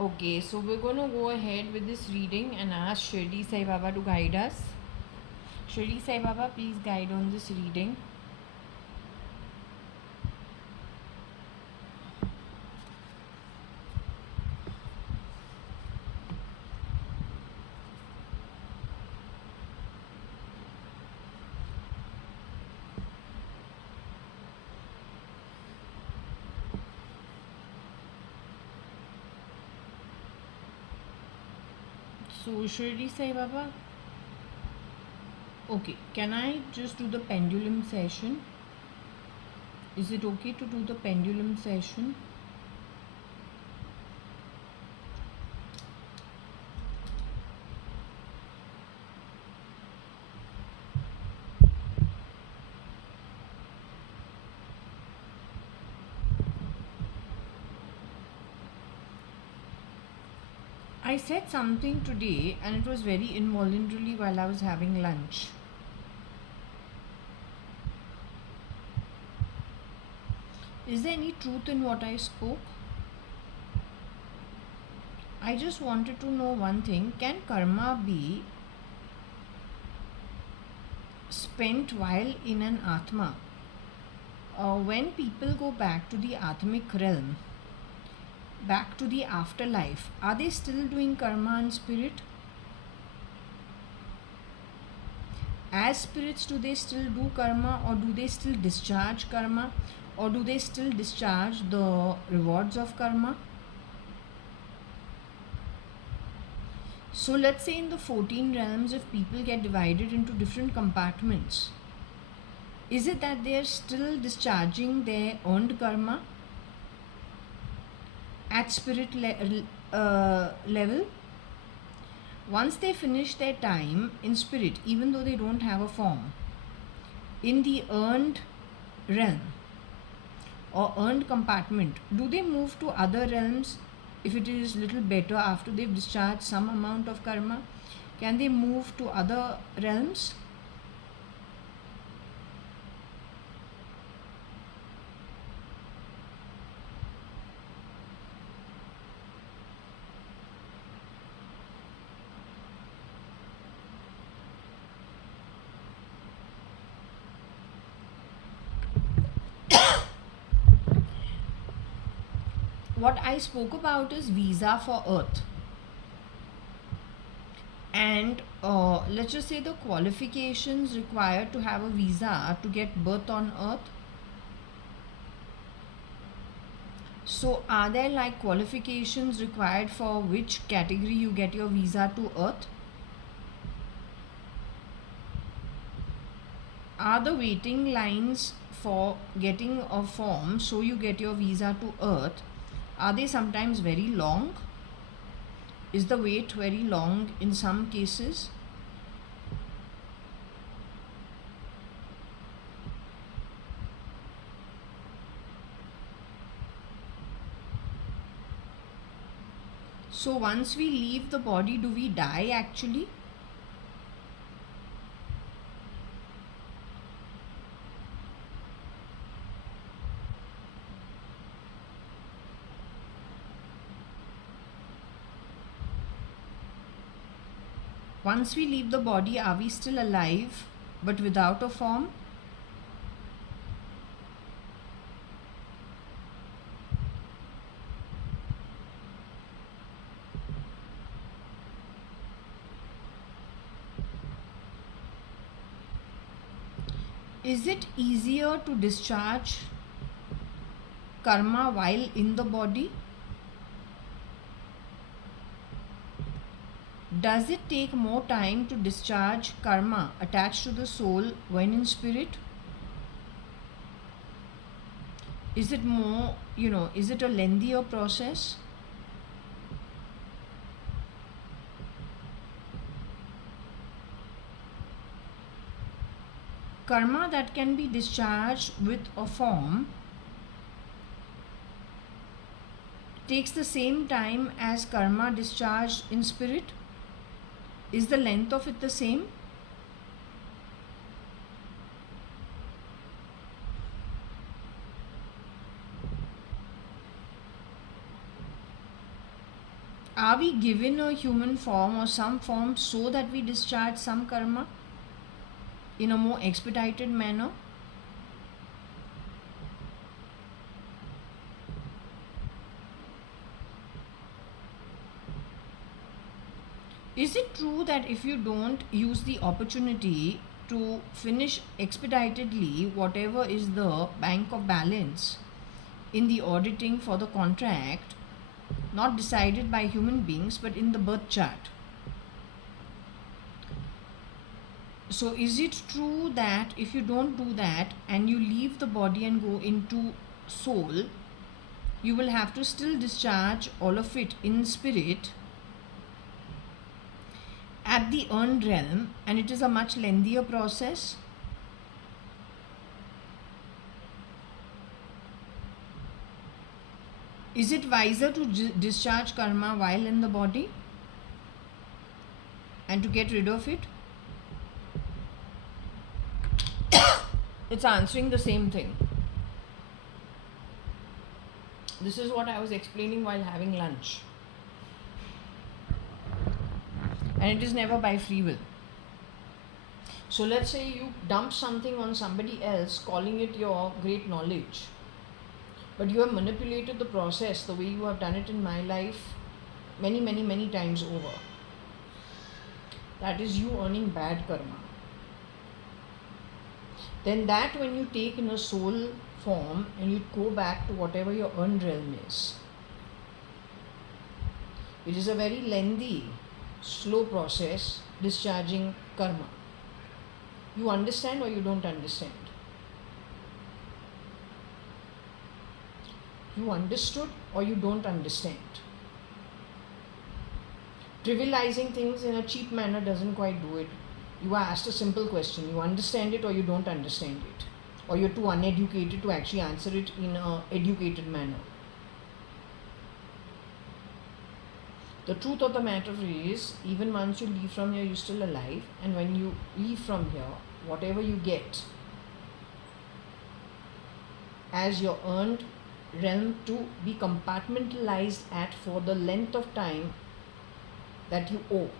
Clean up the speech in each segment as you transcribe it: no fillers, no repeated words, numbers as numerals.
Okay, so we're going to go ahead with this reading and ask Shirdi Sai Baba to guide us. Shirdi Sai Baba, please guide on this reading. So, Shirdi Sai Baba, okay, can I just do the pendulum session? Is it okay to do the pendulum session? I said something today and it was very involuntarily while I was having lunch. Is there any truth in what I spoke? I just wanted to know one thing. Can karma be spent while in an Atma? When people go back to the Atmic realm, back to the afterlife, are they still doing karma in spirit? As spirits, do they still do karma, or do they still discharge karma, or do they still discharge the rewards of karma? So let's say in the 14 realms, if people get divided into different compartments, is it that they are still discharging their earned karma at spirit level? Once they finish their time in spirit, even though they don't have a form, in the earned realm or earned compartment, do they move to other realms if it is little better after they've discharged some amount of karma? Can they move to other realms? What I spoke about is visa for earth. And let's just say the qualifications required to have a visa to get birth on earth. So are there like qualifications required for which category you get your visa to earth? Are the waiting lines for getting a form so you get your visa to earth, are they sometimes very long? Is the wait very long in some cases? So once we leave the body, do we die actually? Once we leave the body, are we still alive but without a form? Is it easier to discharge karma while in the body? Does it take more time to discharge karma attached to the soul when in spirit? Is it more, is it a lengthier process? Karma that can be discharged with a form takes the same time as karma discharged in spirit? Is the length of it the same? Are we given a human form or some form so that we discharge some karma in a more expedited manner? Is it true that if you don't use the opportunity to finish expeditedly whatever is the bank of balance in the auditing for the contract, not decided by human beings but in the birth chart? So is it true that if you don't do that and you leave the body and go into soul, you will have to still discharge all of it in spirit at the earned realm, and it is a much lengthier process? Is it wiser to discharge karma while in the body and to get rid of it? It's answering the same thing. This is what I was explaining while having lunch. And it is never by free will. So let's say you dump something on somebody else, calling it your great knowledge, but you have manipulated the process the way you have done it in my life many times over. That is you earning bad karma. Then that when you take in a soul form and you go back to whatever your earned realm is, it is a very lengthy, slow process discharging karma. You understand or you don't understand? You understood or you don't understand? Trivializing things in a cheap manner doesn't quite do it. You are asked a simple question. You understand it or you don't understand it? Or you're too uneducated to actually answer it in an educated manner. The truth of the matter is, even once you leave from here, you're still alive. And when you leave from here, whatever you get as your earned realm to be compartmentalized at for the length of time that you owe.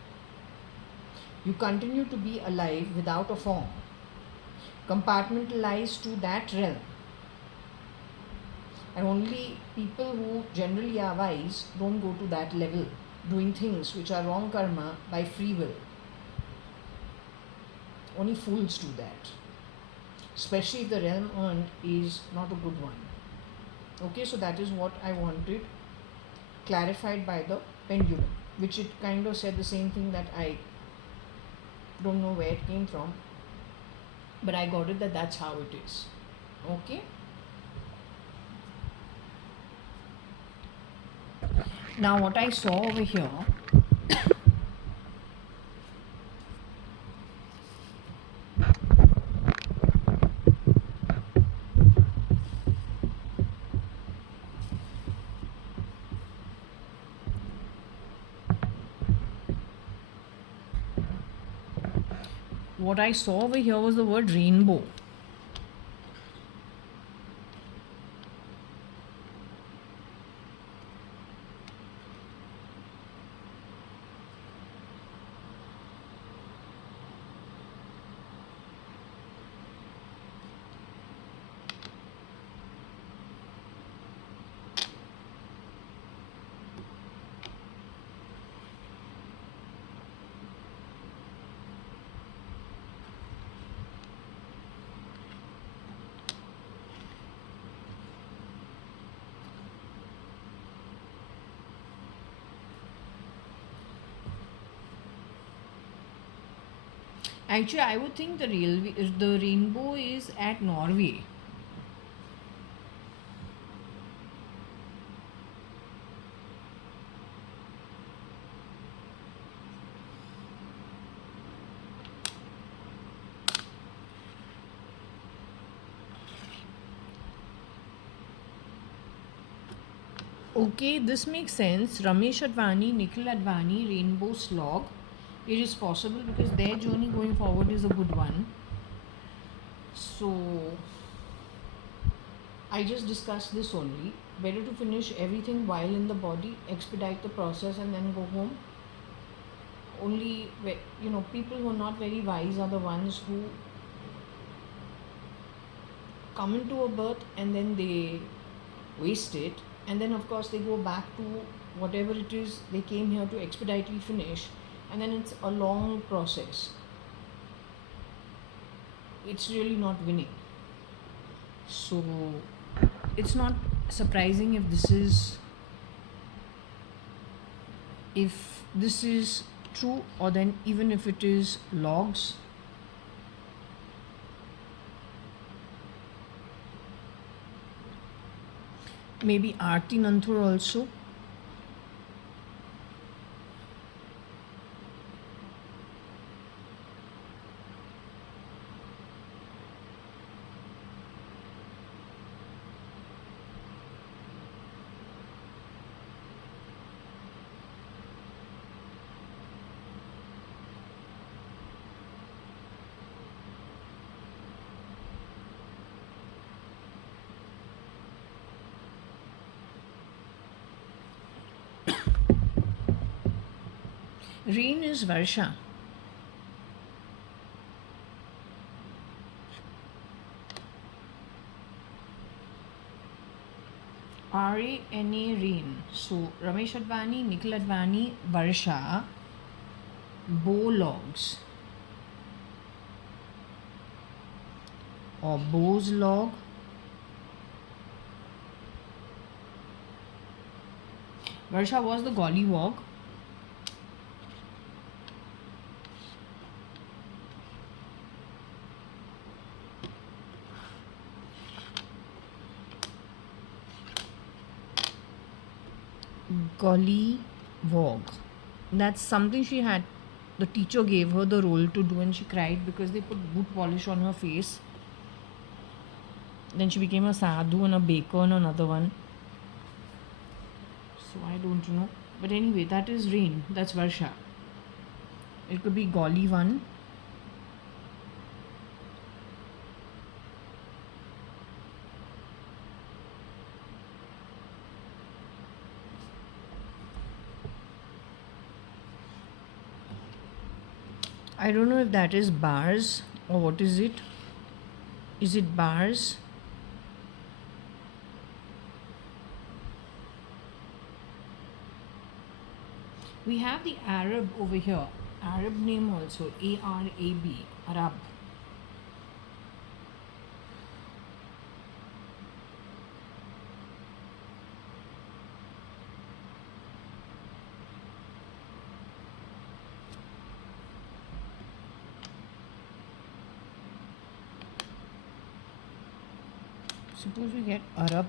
You continue to be alive without a form, compartmentalized to that realm. And only people who generally are wise don't go to that level, doing things which are wrong karma by free will. Only fools do that, especially if the realm earned is not a good one. Okay, so that is what I wanted clarified by the pendulum, which it kind of said the same thing that I don't know where it came from, but I got it that that's how it is. Okay. Now what I saw over here, was the word rainbow. Actually, I would think the rainbow is at Norway. Okay, this makes sense. Ramesh Advani, Nikhil Advani, Rainbow Slog. It is possible because their journey going forward is a good one. So I just discussed this only. Better to finish everything while in the body, expedite the process, and then go home. Only, people who are not very wise are the ones who come into a birth and then they waste it, and then of course they go back to whatever it is they came here to expeditely finish, and then it's a long process. It's really not winning. So it's not surprising if this is true, or then even if it is logs. Maybe Aarti Nanthur also. Rain is Varsha. RANA rain. So Ramesh Advani, Nikhil Advani, Varsha, bow logs or Bose log. Varsha was the gollywog. Gollywog. That's something she had. The teacher gave her the role to do and she cried because they put boot polish on her face. Then she became a sadhu and a baker and another one. So I don't know. But anyway, that is rain. That's Varsha. It could be Golly one. I don't know if that is bars or what is it. Is it bars? We have the Arab over here. Arab name also. ARAB. Arab. Suppose we get Arab.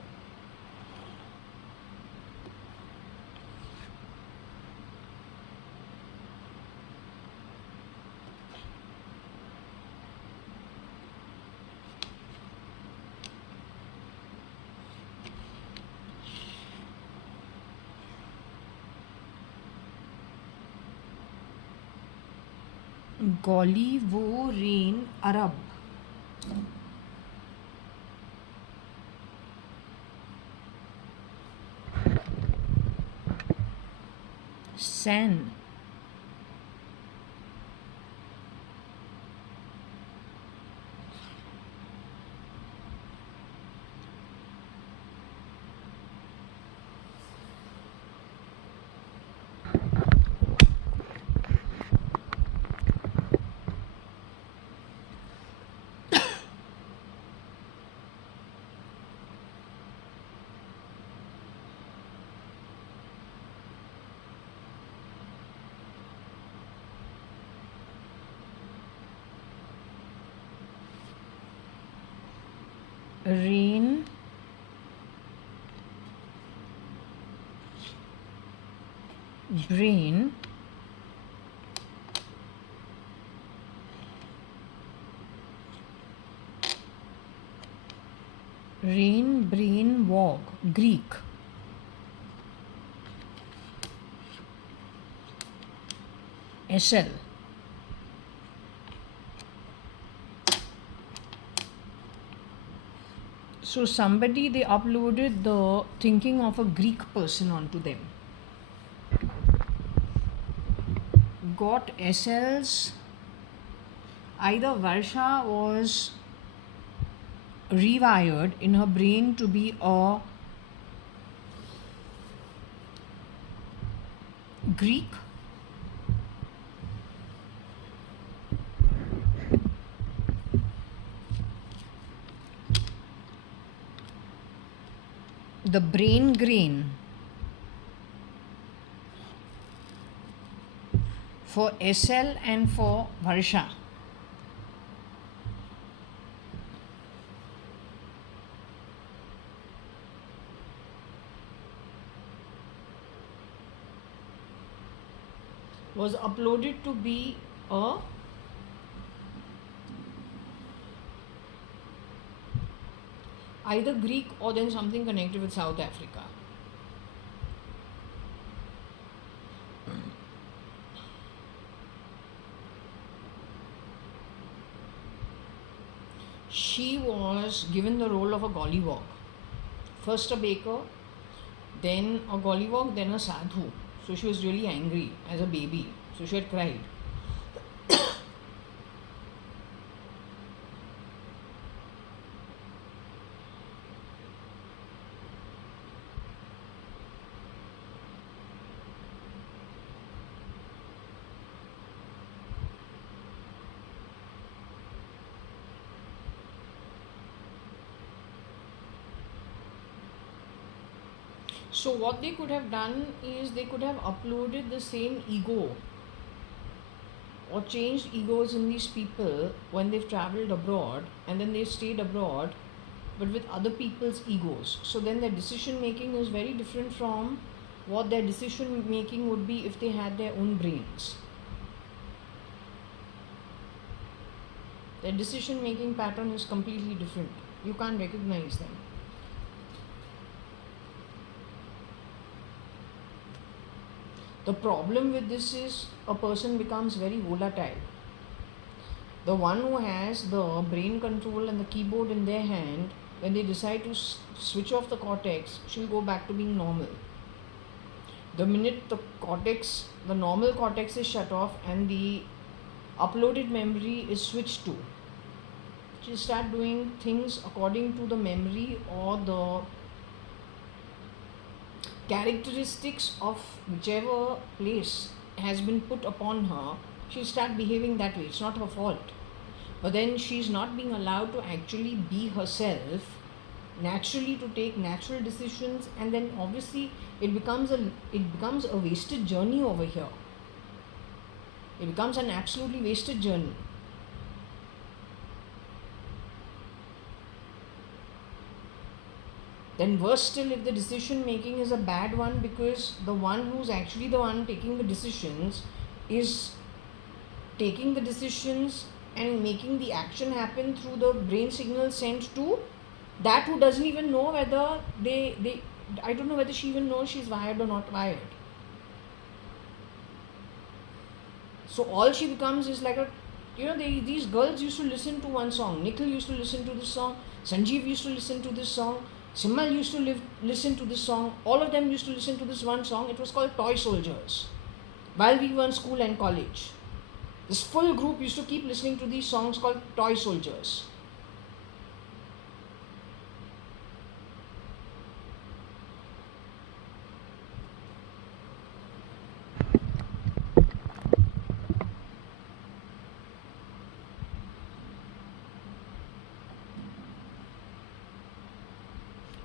Golly wo rain Arab. San. Rain. Brain. Rain, brain, wog. Greek. SL. So somebody, they uploaded the thinking of a Greek person onto them. Got SLs. Either Varsha was rewired in her brain to be a Greek, the brain grain for SL and for Varsha. Was uploaded to be a either Greek or then something connected with South Africa. She was given the role of a gollywog. First a baker, then a gollywog, then a sadhu. So she was really angry as a baby. So she had cried. So what they could have done is they could have uploaded the same ego or changed egos in these people when they've traveled abroad and then they've stayed abroad but with other people's egos. So then their decision making is very different from what their decision making would be if they had their own brains. Their decision making pattern is completely different. You can't recognize them. The problem with this is a person becomes very volatile. The one who has the brain control and the keyboard in their hand, when they decide to switch off the cortex, she'll go back to being normal. The minute the normal cortex is shut off and the uploaded memory is switched to, she'll start doing things according to the memory or the characteristics of whichever place has been put upon her. She'll start behaving that way. It's not her fault. But then she's not being allowed to actually be herself naturally, to take natural decisions, and then obviously it becomes a wasted journey over here. It becomes an absolutely wasted journey. Then worse still, if the decision making is a bad one, because the one who's actually the one taking the decisions is taking the decisions and making the action happen through the brain signal sent to that who doesn't even know whether I don't know whether she even knows she's wired or not wired. So all she becomes is like these girls used to listen to one song. Nikhil used to listen to this song. Sanjeev used to listen to this song. Simmal used to listen to this song. All of them used to listen to this one song. It was called Toy Soldiers. While we were in school and college, this full group used to keep listening to these songs called Toy Soldiers.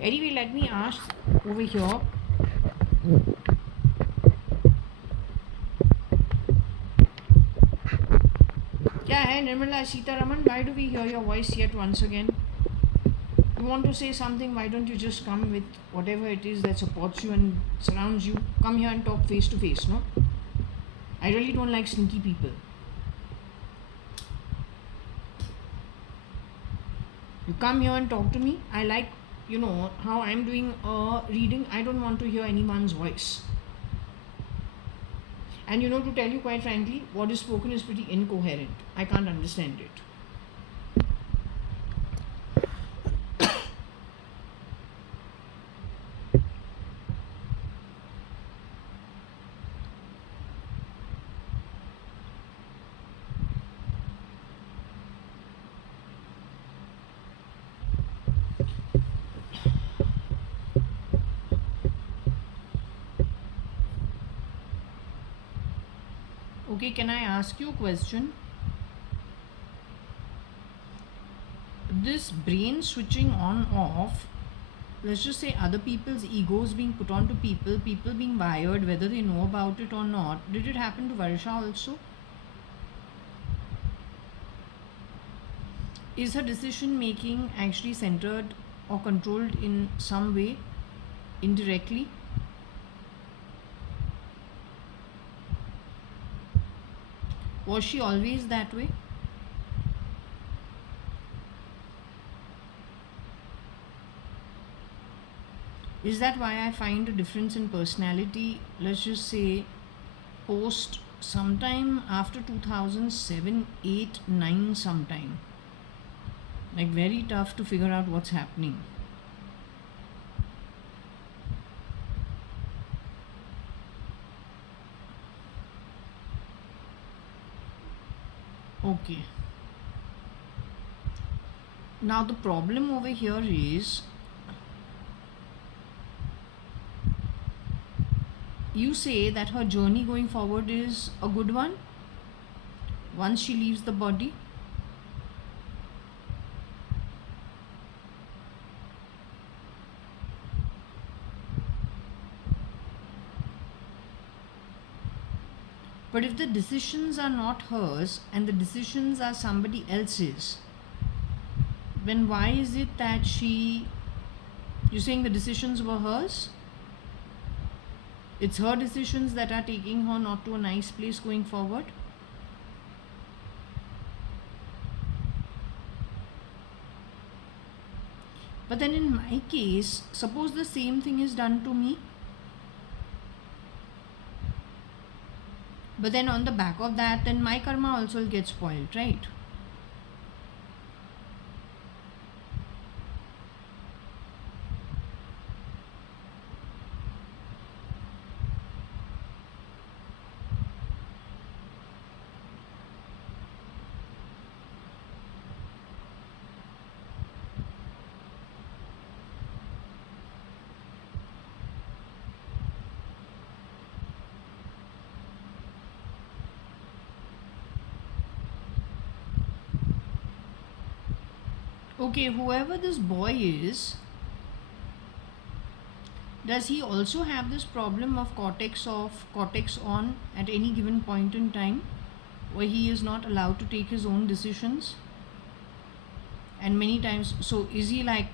Anyway, let me ask over here. क्या है Nirmala Sitaraman? Why do we hear your voice yet once again? You want to say something? Why don't you just come with whatever it is that supports you and surrounds you? Come here and talk face to face, no? I really don't like sneaky people. You come here and talk to me. I like, how I'm doing a reading. I don't want to hear anyone's voice. And to tell you quite frankly, what is spoken is pretty incoherent. I can't understand it. Okay, can I ask you a question? This brain switching on off, let's just say other people's egos being put onto people, people being wired, whether they know about it or not, did it happen to Varsha also? Is her decision making actually centered or controlled in some way, indirectly? Was she always that way? Is that why I find a difference in personality, let's just say, post sometime after 2007, 8, 9 sometime? Like very tough to figure out what's happening. Okay. Now the problem over here is, you say that her journey going forward is a good one once she leaves the body. But if the decisions are not hers and the decisions are somebody else's, then why is it that you're saying the decisions were hers? It's her decisions that are taking her not to a nice place going forward? But then in my case, suppose the same thing is done to me. But then on the back of that, then my karma also will get spoiled, right? Okay, whoever this boy is, does he also have this problem of cortex off, cortex on at any given point in time, where he is not allowed to take his own decisions? And many times, so is he like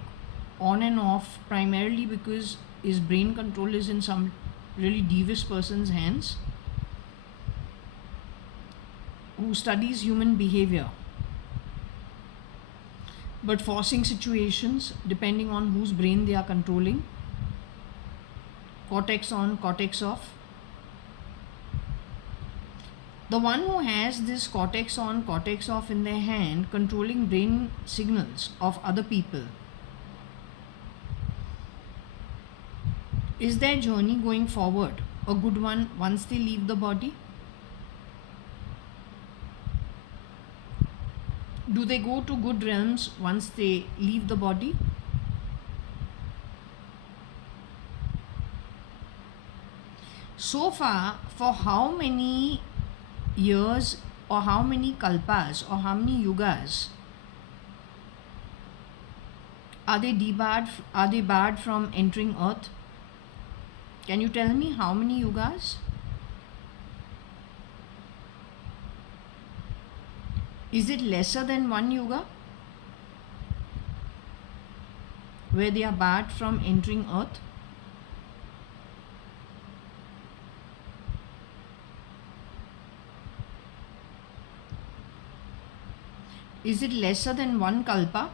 on and off primarily because his brain control is in some really devious person's hands who studies human behavior, but forcing situations depending on whose brain they are controlling? Cortex on, cortex off. The one who has this cortex on, cortex off in their hand, controlling brain signals of other people, is their journey going forward a good one once they leave the body? Do they go to good realms once they leave the body? So far, for how many years or how many kalpas or how many yugas are they barred from entering earth? Can you tell me how many yugas? Is it lesser than one yuga where they are barred from entering earth? Is it lesser than one kalpa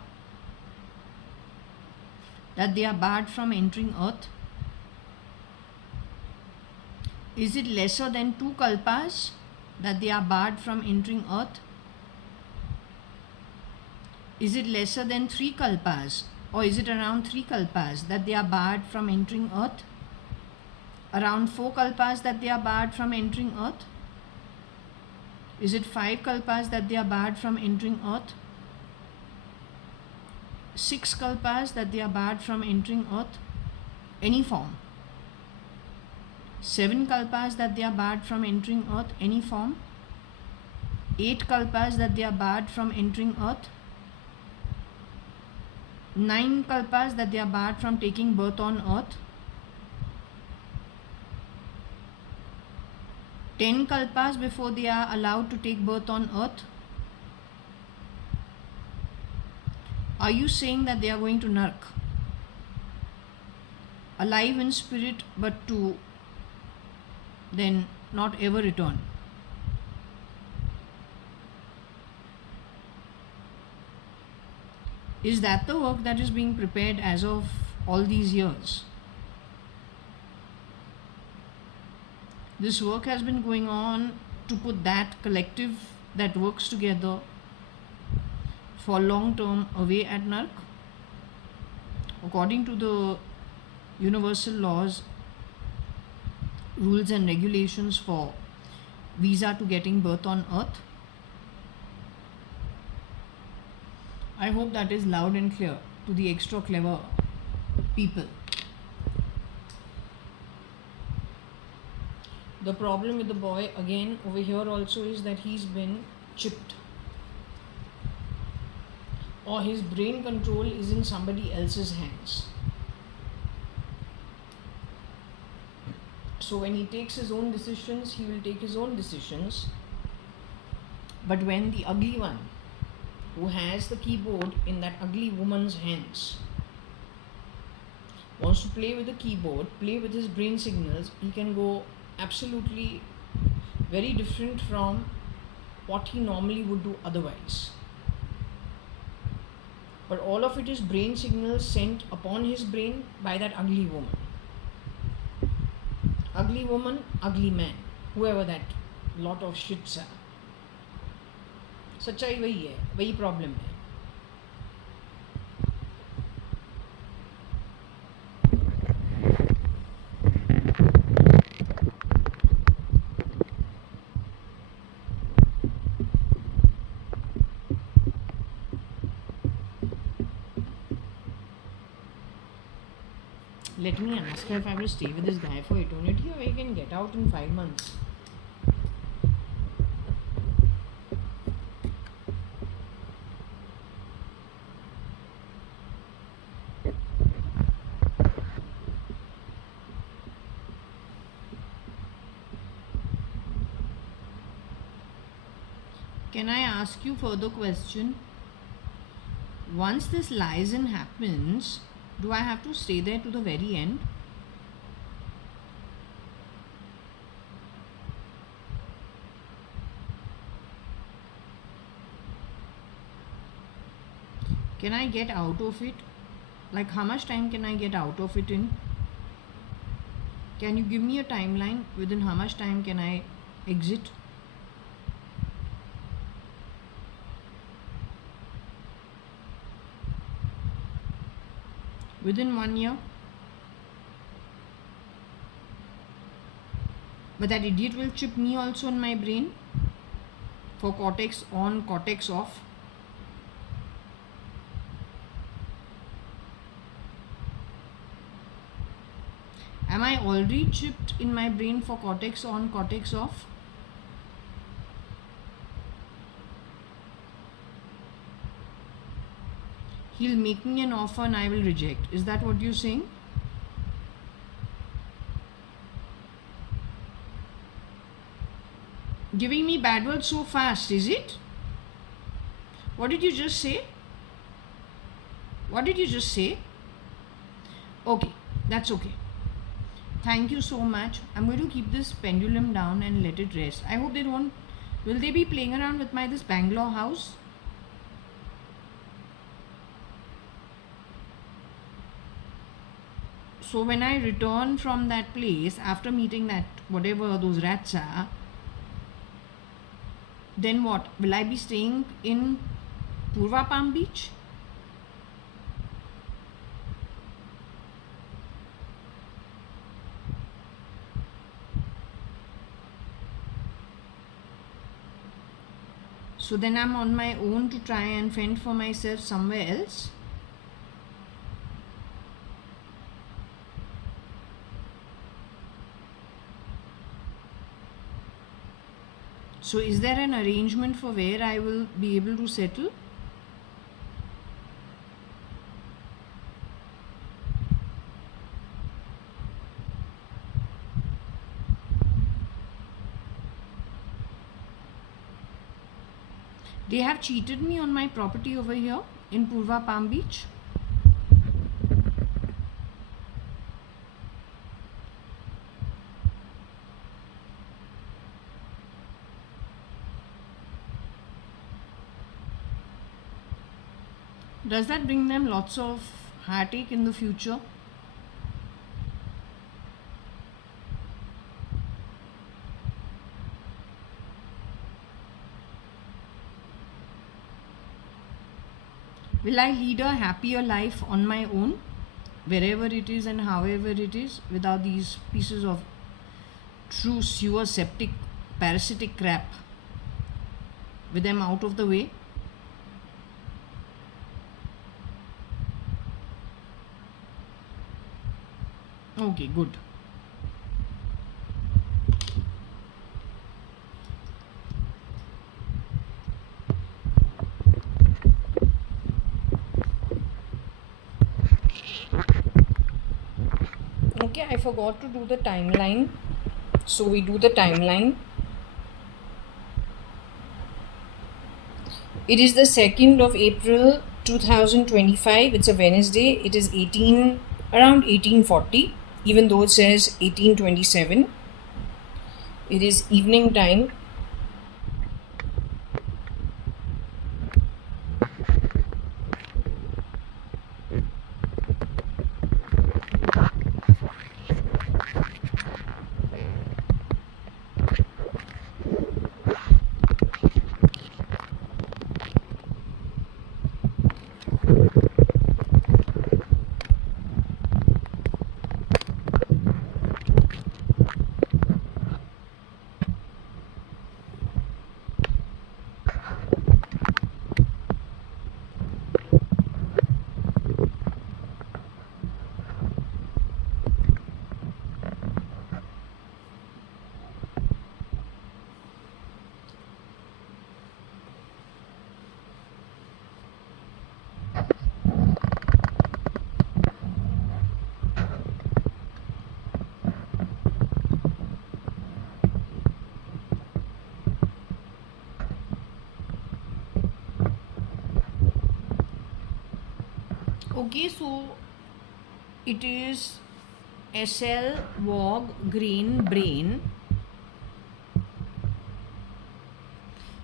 that they are barred from entering earth? Is it lesser than 2 kalpas that they are barred from entering earth? Is it lesser than 3 kalpas, or is it around 3 kalpas that they are barred from entering earth? Around 4 kalpas that they are barred from entering earth? Is it 5 kalpas that they are barred from entering earth? 6 kalpas that they are barred from entering earth? Any form. 7 kalpas that they are barred from entering earth? Any form. 8 kalpas that they are barred from entering earth, 9 kalpas that they are barred from taking birth on earth, 10 kalpas before they are allowed to take birth on earth. Are you saying that they are going to Nark, alive in spirit, but to then not ever return? Is that the work that is being prepared as of all these years? This work has been going on to put that collective that works together for long term away at Nark. According to the universal laws, rules and regulations for visa to getting birth on earth. I hope that is loud and clear to the extra clever people. The problem with the boy again over here also is that he's been chipped, or his brain control is in somebody else's hands. So when he takes his own decisions, he will take his own decisions. But when the ugly one, who has the keyboard in that ugly woman's hands, wants to play with the keyboard, play with his brain signals, he can go absolutely very different from what he normally would do otherwise. But all of it is brain signals sent upon his brain by that ugly woman. Ugly woman, ugly man, whoever that lot of shits are. सच्चाई वही है, वही problem है. Let me ask her if I will stay with this guy for eternity or I can get out in 5 months. Can I ask you further question? Once this liaison happens, do I have to stay there to the very end? Can I get out of it? Like how much time can I get out of it in? Can you give me a timeline within how much time can I exit? Within 1 year? But that idiot will chip me also in my brain for cortex on, cortex off. Am I already chipped in my brain for cortex on, cortex off? He'll make me an offer and I will reject. Is that what you're saying? Giving me bad words so fast, is it? What did you just say? What did you just say? Okay, that's okay. Thank you so much. I'm going to keep this pendulum down and let it rest. I hope they don't. Will they be playing around with this Bangalore house? So when I return from that place after meeting that whatever those rats are, then what? Will I be staying in Purva Palm Beach? So then I'm on my own to try and fend for myself somewhere else. So is there an arrangement for where I will be able to settle? They have cheated me on my property over here in Purva Palm Beach. Does that bring them lots of heartache in the future? Will I lead a happier life on my own, wherever it is and however it is, without these pieces of true sewer septic parasitic crap, with them out of the way? Okay, good. Okay, I forgot to do the timeline. So we do the timeline. It is the 2nd of April 2025. It's a Wednesday. It is around 1840, even though it says 1827. It is evening time. Okay, so it is SL Wog Green Brain.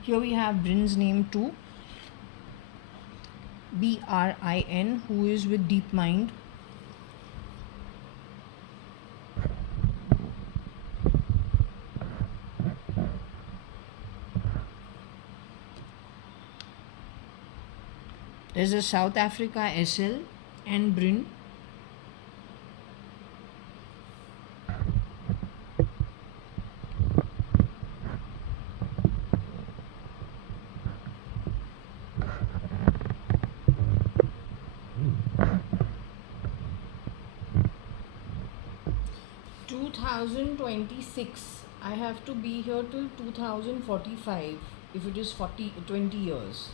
Here we have Brin's name too. BRIN, who is with Deep Mind. There's a South Africa SL and Brin. $2026. I have to be here till 2045 if it is 20 years.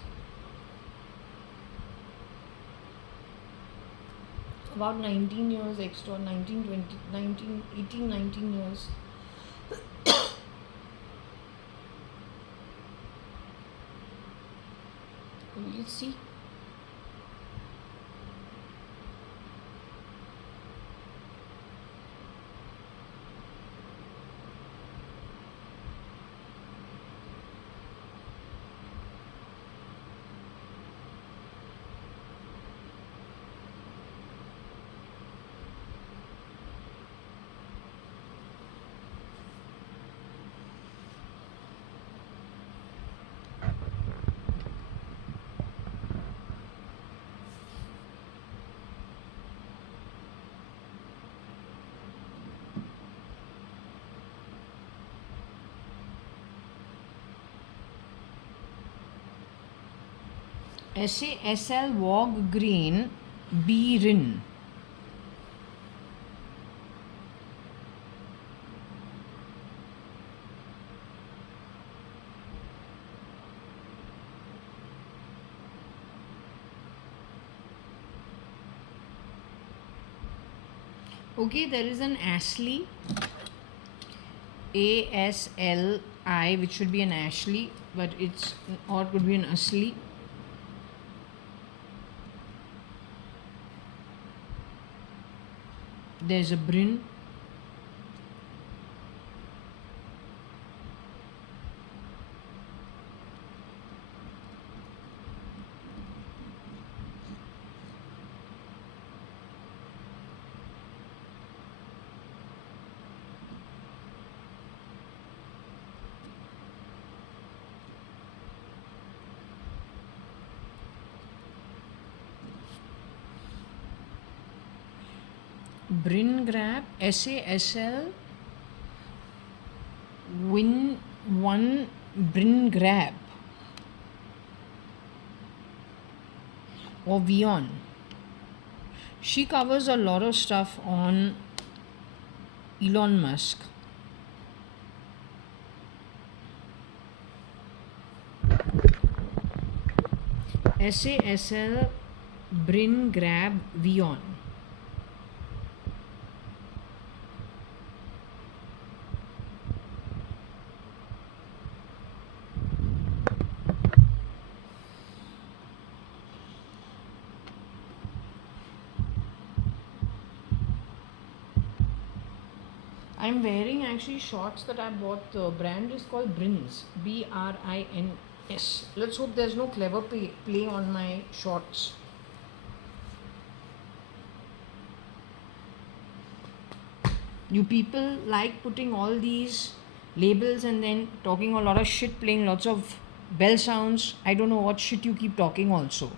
About 19 years extra, 19, 20, 19, 18, 19 years. We'll see. SL Wog Green B Rin. Okay, there is an Ashley, ASLI, which should be an Ashley, but it's, or it could be an Asli. There's a Bryn. Bryn grab, SASL, win one Bryn grab, or Vion. She covers a lot of stuff on Elon Musk. SASL, Bryn grab, Vion. I'm wearing actually shorts that I bought. The brand is called Brins, BRINS. Let's hope there's no clever play on my shorts. You people like putting all these labels and then talking a lot of shit, playing lots of bell sounds. I don't know what shit you keep talking also.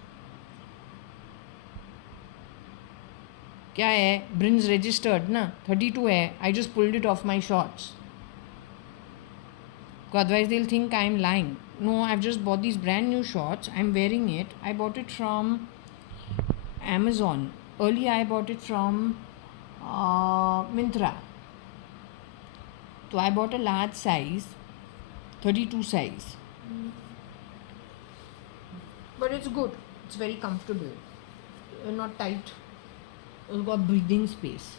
क्या है? Brins registered ना, 32 है. I just pulled it off my shorts. Otherwise they'll think I'm lying. No, I've just bought these brand new shorts. I'm wearing it. I bought it from Amazon. Earlier I bought it from Myntra. So I bought a large size, 32 size. But it's good. It's very comfortable. Not tight. It's got breathing space.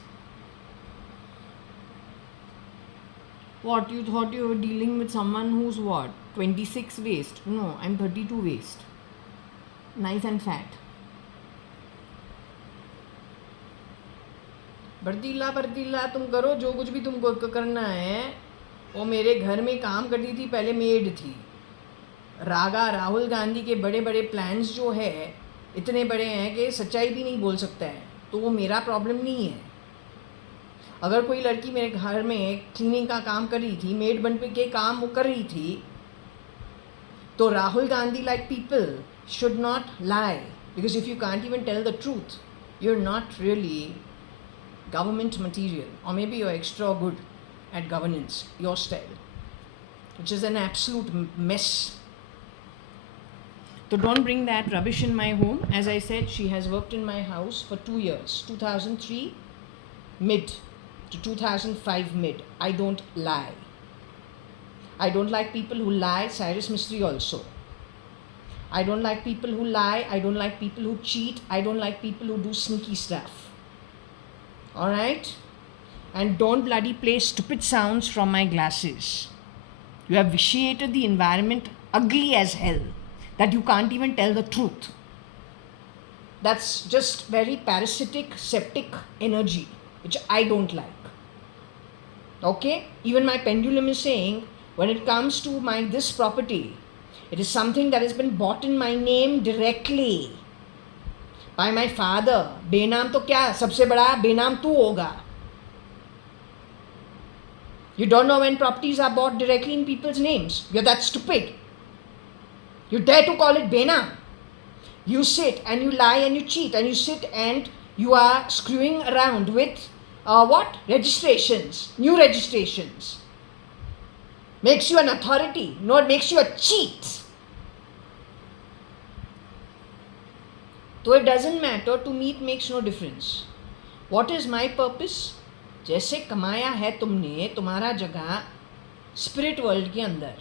What, you thought you were dealing with someone who's what, 26 waist? No, I'm 32 waist. Nice and fat. बर्दीला तुम करो जो कुछ भी तुमको करना है. वो मेरे घर में काम करती थी, पहले मेड थी. रागा राहुल गांधी के बड़े बड़े प्लान्स जो है इतने बड़े हैं कि सच्चाई भी नहीं बोल सकता है, तो वो मेरा प्रॉब्लम नहीं है. अगर कोई लड़की मेरे घर में क्लीनिंग का काम कर रही थी, मेड बन के काम वो कर रही थी, तो Rahul Gandhi like people should not lie, because if you can't even tell the truth, you are not really government material, or maybe you're extra good at governance, your style, which is an absolute mess. So don't bring that rubbish in my home. As I said, she has worked in my house for 2 years, 2003 mid to 2005 mid. I don't lie. I don't like people who lie. Cyrus Mistry also. I don't like people who lie. I don't like people who cheat. I don't like people who do sneaky stuff. Alright? And don't bloody play stupid sounds from my glasses. You have vitiated the environment ugly as hell, that you can't even tell the truth. That's just very parasitic, septic energy, which I don't like. Okay? Even my pendulum is saying, when it comes to this property, it is something that has been bought in my name directly. By my father. बेनाम तो क्या, सबसे बड़ा बेनाम तू होगा. You don't know when properties are bought directly in people's names. You're that stupid. You dare to call it benam. You sit and you lie and you cheat and you sit and you are screwing around with what? Registrations, new registrations. Makes you an authority. No, it makes you a cheat. So it doesn't matter, to me it makes no difference. What is my purpose? जैसे कमाया है तुमने तुम्हारा जगह spirit world के अंदर,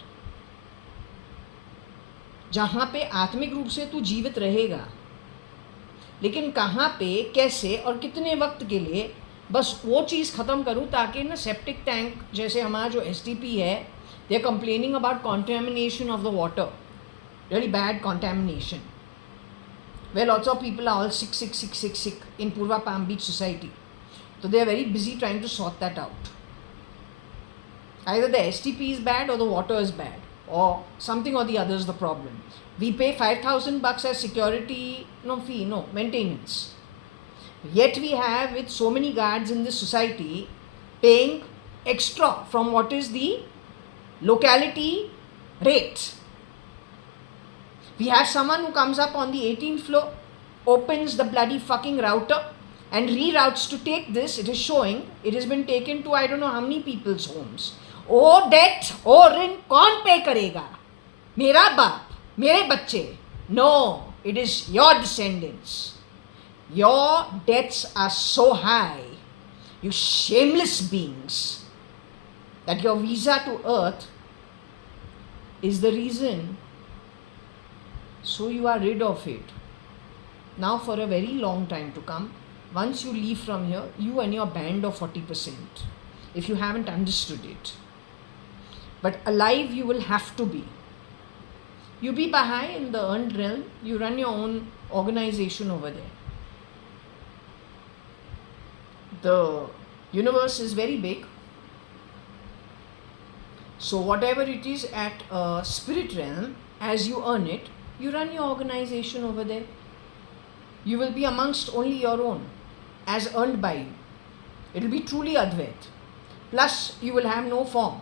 जहाँ पे आत्मिक रूप से तू जीवित रहेगा, लेकिन कहाँ पे, कैसे और कितने वक्त के लिए, बस वो चीज़ ख़त्म करूँ ताकि ना सेप्टिक टैंक जैसे हमारा जो STP है, they are complaining about contamination of the water, really bad contamination, where lots of people are all sick in Purva Palm Beach society. So they are very busy trying to sort that out. Either the STP is bad or the water is bad, or something or the other is the problem. We pay $5,000 as security, maintenance. Yet we have, with so many guards in this society, paying extra from what is the locality rate. We have someone who comes up on the 18th floor, opens the bloody fucking router and reroutes to take this. It is showing it has been taken to I don't know how many people's homes. Oh debt, oh rin, kaun pay karega? Mera baap, mere bacche. No, it is your descendants. Your debts are so high, you shameless beings, that your visa to earth is the reason. So you are rid of it. Now for a very long time to come, once you leave from here, you and your band of 40%, if you haven't understood it. But alive you will have to be. You be Baha'i in the earned realm, you run your own organization over there. The universe is very big. So whatever it is at a spirit realm, as you earn it, you run your organization over there. You will be amongst only your own, as earned by you. It will be truly Advait. Plus, you will have no form.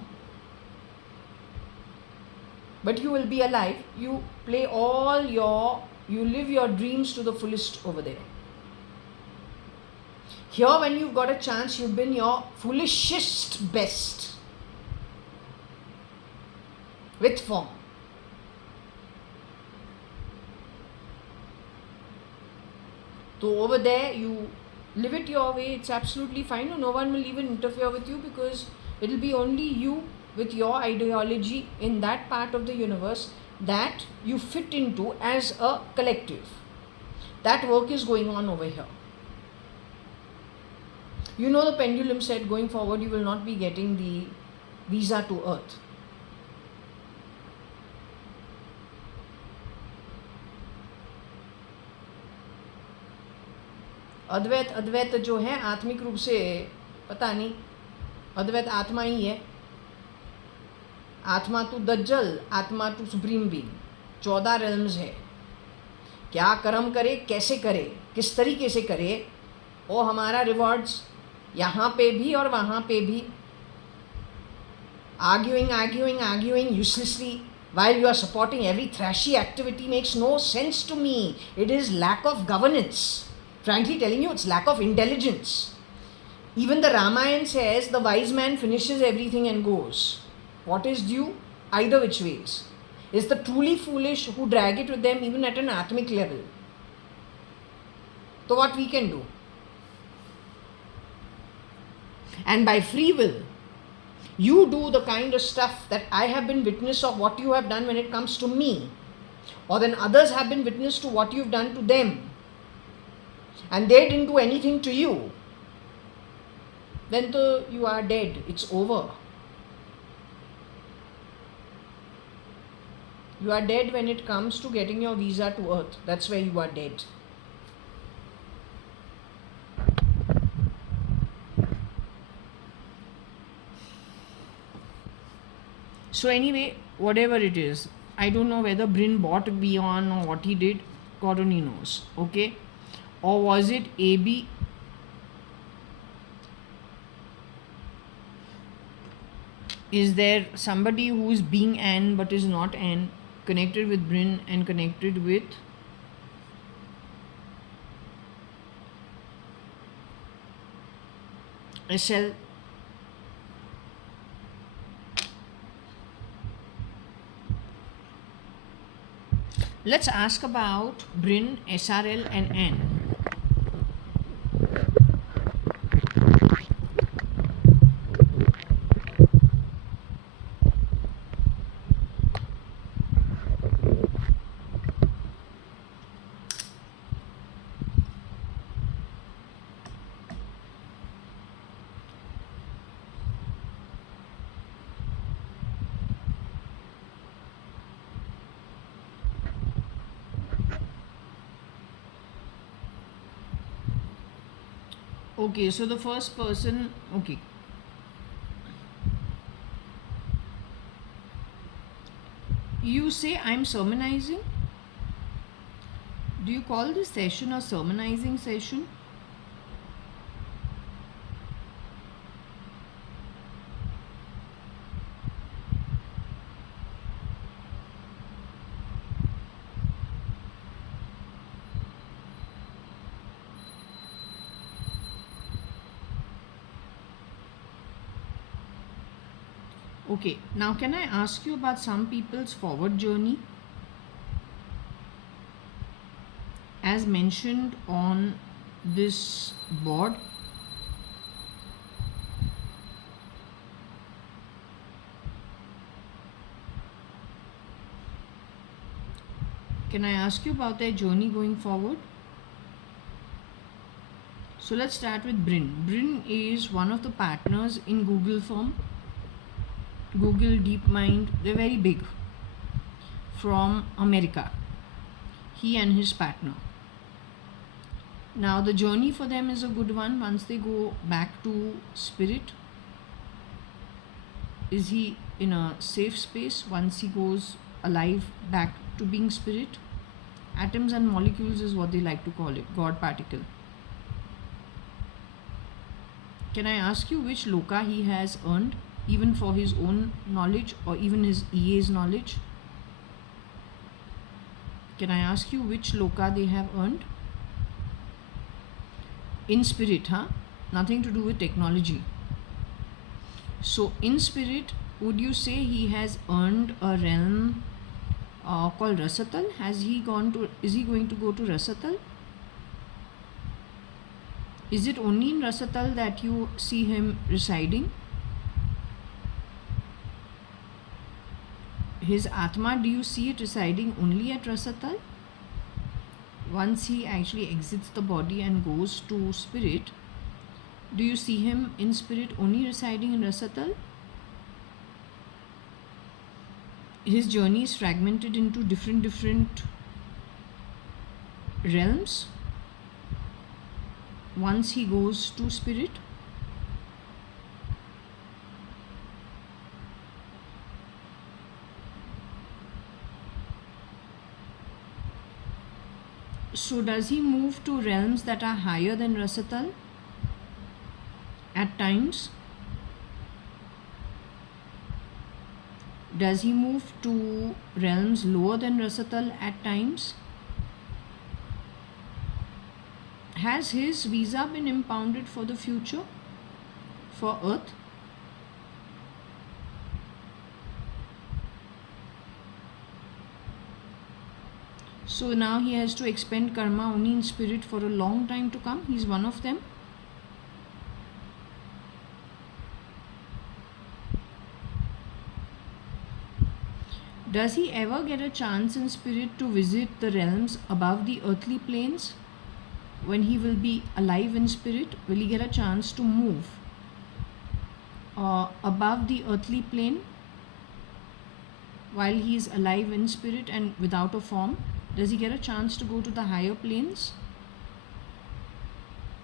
But you will be alive. You play you live your dreams to the fullest over there. Here, when you've got a chance, you've been your foolishest best. With form. So over there, you live it your way, it's absolutely fine. No one will even interfere with you because it will be only you with your ideology in that part of the universe that you fit into as a collective. That work is going on over here. You know, the pendulum said going forward you will not be getting the visa to earth. अद्वैत जो है आत्मिक रूप से पता नहीं, अद्वैत आत्मा ही है. आत्मा टू दज्जल, आत्मा टू सुप्रीम बीइंग, 14 रेल्म्स है. क्या कर्म करे, कैसे करे, किस तरीके से करे, वो हमारा रिवॉर्ड्स यहाँ पे भी और वहाँ पे भी. Arguing uselessly while you are supporting every thrashy activity makes no sense to me. It is lack of governance. Frankly telling you, it's lack of intelligence. Even the Ramayana says the wise man finishes everything and goes. What is due? Either which ways. It's the truly foolish who drag it with them even at an atmic level. So what we can do? And by free will, you do the kind of stuff that I have been witness of what you have done when it comes to me. Or then others have been witness to what you've done to them. And they didn't do anything to you, then you are dead. It's over. You are dead when it comes to getting your visa to earth. That's where you are dead. So anyway, whatever it is, I don't know whether Bryn bought Beyond or what he did. God only knows. Okay? Or was it AB? Is there somebody who is being N but is not N, connected with Bryn and connected with SL? Let's ask about Bryn, SRL and N. Okay, so the first person, okay. You say I'm sermonizing. Do you call this session a sermonizing session? Okay, now can I ask you about some people's forward journey? As mentioned on this board, can I ask you about their journey going forward? So let's start with Bryn. Bryn is one of the partners in Google firm, Google DeepMind. They're very big, from America. He and his partner. Now the journey for them is a good one. Once they go back to spirit, is he in a safe space once he goes alive back to being spirit? Atoms and molecules is what they like to call it, God particle. Can I ask you which loka he has earned, even for his own knowledge or even his EA's knowledge? Can I ask you which loka they have earned? In spirit, huh? Nothing to do with technology. So in spirit, would you say he has earned a realm called Rasatal? Is he going to go to Rasatal? Is it only in Rasatal that you see him residing? His Atma, do you see it residing only at Rasatal? Once he actually exits the body and goes to spirit, do you see him in spirit only residing in Rasatal? His journey is fragmented into different realms once he goes to spirit. So does he move to realms that are higher than Rasatal at times? Does he move to realms lower than Rasatal at times? Has his visa been impounded for the future, for Earth? So now he has to expend karma only in spirit for a long time to come. He's one of them. Does he ever get a chance in spirit to visit the realms above the earthly planes? When he will be alive in spirit, will he get a chance to move above the earthly plane while he is alive in spirit and without a form? Does he get a chance to go to the higher planes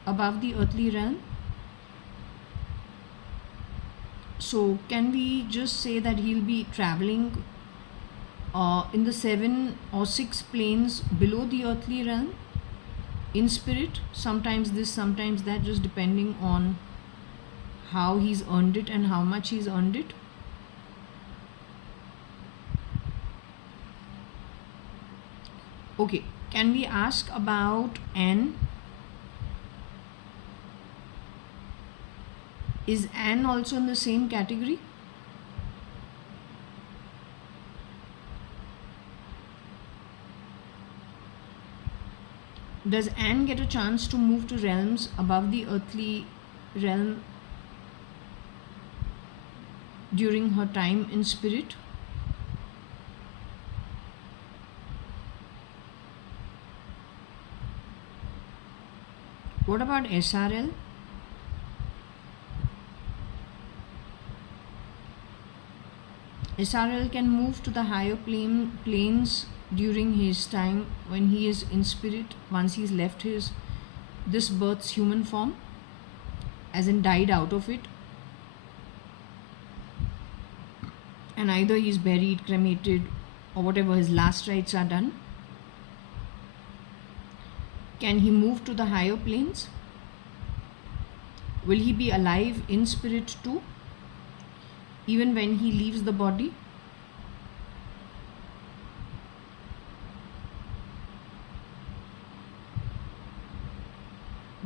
above the earthly realm? So can we just say that he'll be traveling in the 7 or 6 planes below the earthly realm in spirit? Sometimes this, sometimes that, just depending on how he's earned it and how much he's earned it. Okay, can we ask about Anne? Is Anne also in the same category? Does Anne get a chance to move to realms above the earthly realm during her time in spirit? What about SRL? SRL can move to the higher planes during his time when he is in spirit, once he's left this birth's human form. as in died out of it, and either he's buried, cremated, or whatever his last rites are done. Can he move to the higher planes? Will he be alive in spirit too, even when he leaves the body?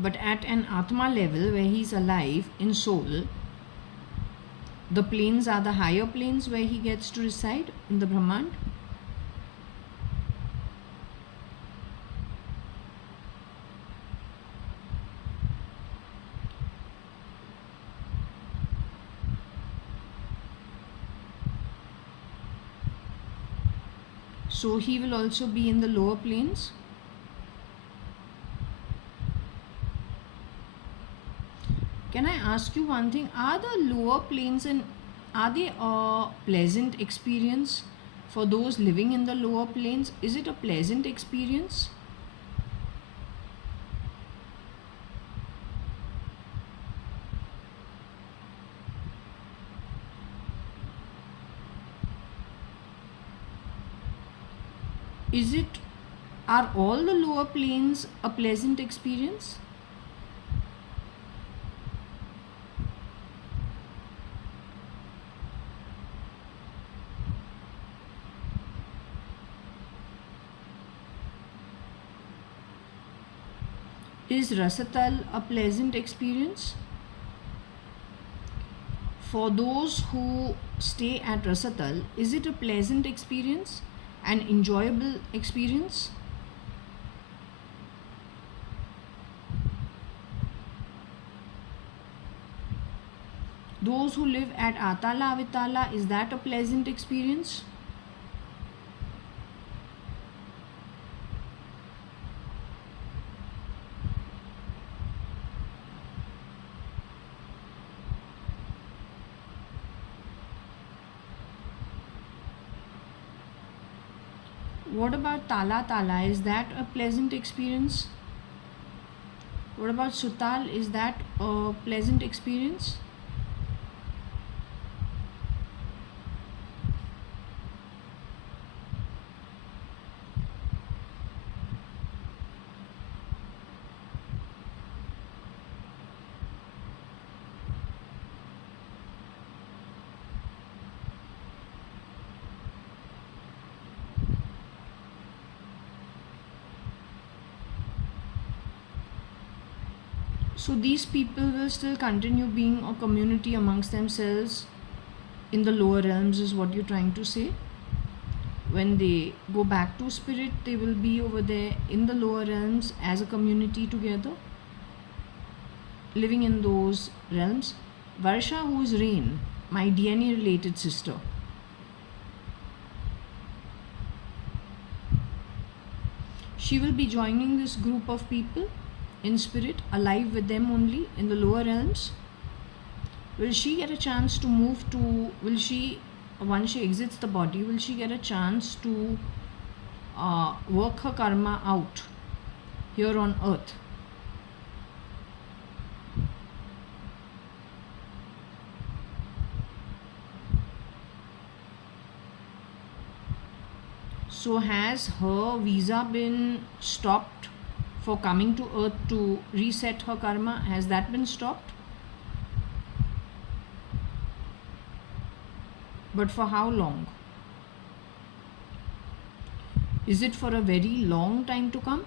But at an Atma level, where he is alive in soul, the planes are the higher planes where he gets to reside in the Brahmand. So he will also be in the lower planes. Can I ask you one thing? Are the lower planes and are they a pleasant experience for those living in the lower planes? Is it a pleasant experience? Are all the lower planes a pleasant experience? Is Rasatal a pleasant experience? For those who stay at Rasatal, is it a pleasant experience? An enjoyable experience? Those who live at Atala Avitala, is that a pleasant experience? What about Tala Tala? Is that a pleasant experience? What about Sutal? Is that a pleasant experience? So these people will still continue being a community amongst themselves in the lower realms, is what you're trying to say? When they go back to spirit, they will be over there in the lower realms as a community together, living in those realms. Varsha, who is Rain, my DNA related sister, she will be joining this group of people in spirit, alive with them only in the lower realms. Will she get a chance to move to, once she exits the body, will she get a chance to work her karma out here on earth? So has her visa been stopped for coming to earth to reset her karma? Has that been stopped? But for how long? Is it for a very long time to come?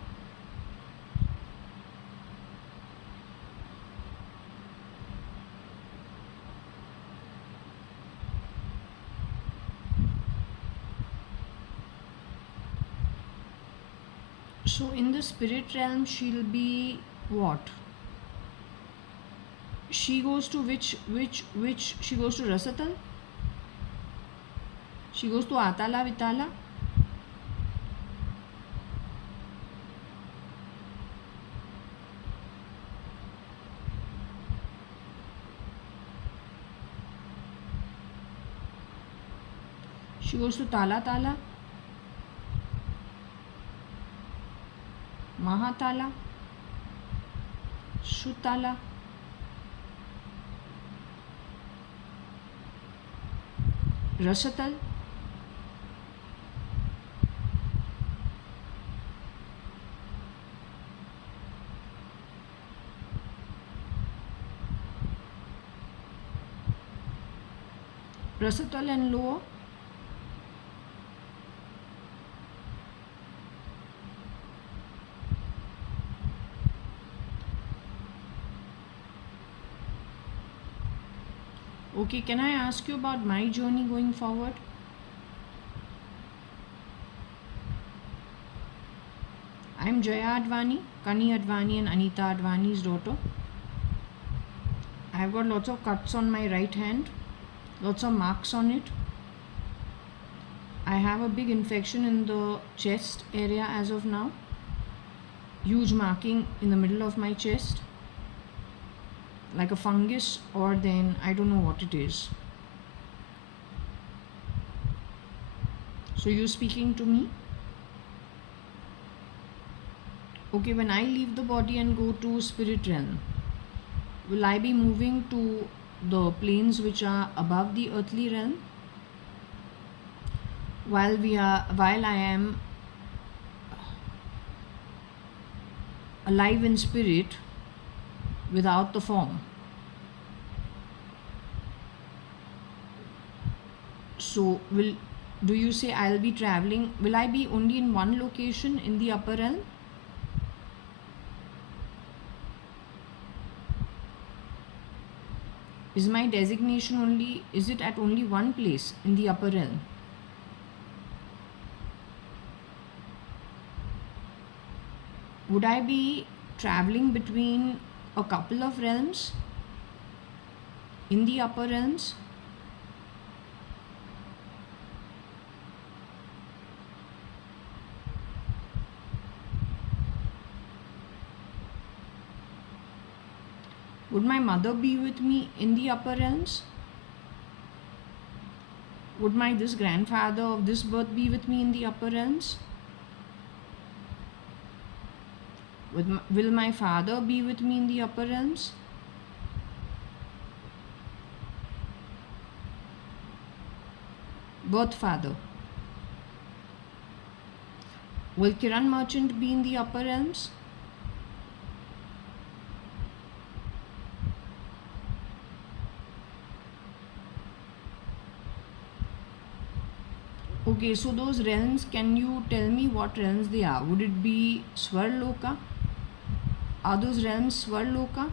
So in the spirit realm, she'll be what? She goes to which she goes to Rasatal? She goes to Atala Vitala? She goes to Tala Tala? Mahatala? Shutala? Rasatal, Rasatal and lower, okay. Can I ask you about my journey going forward? I'm Jaya.ADVANI, Kani Advani and Anita Advani's daughter. I've got lots of cuts on my right hand, lots of marks on it. I have a big infection in the chest area as of now. Huge marking in the middle of my chest, like a fungus, or then I don't know what it is. So you're speaking to me? Okay, when I leave the body and go to spirit realm, will I be moving to the planes which are above the earthly realm? While I am alive in spirit without the form. So do you say I'll be traveling? Will I be only in one location in the upper realm? Is my designation only, is it at only one place in the upper realm? Would I be traveling between a couple of realms in the upper realms? Would my mother be with me in the upper realms? Would this grandfather of this birth be with me in the upper realms? Will my father be with me in the upper realms? Birth father. Will Kiran Merchant be in the upper realms? Okay, so those realms, can you tell me what realms they are? Would it be Swarloka? Are those realms Swarloka?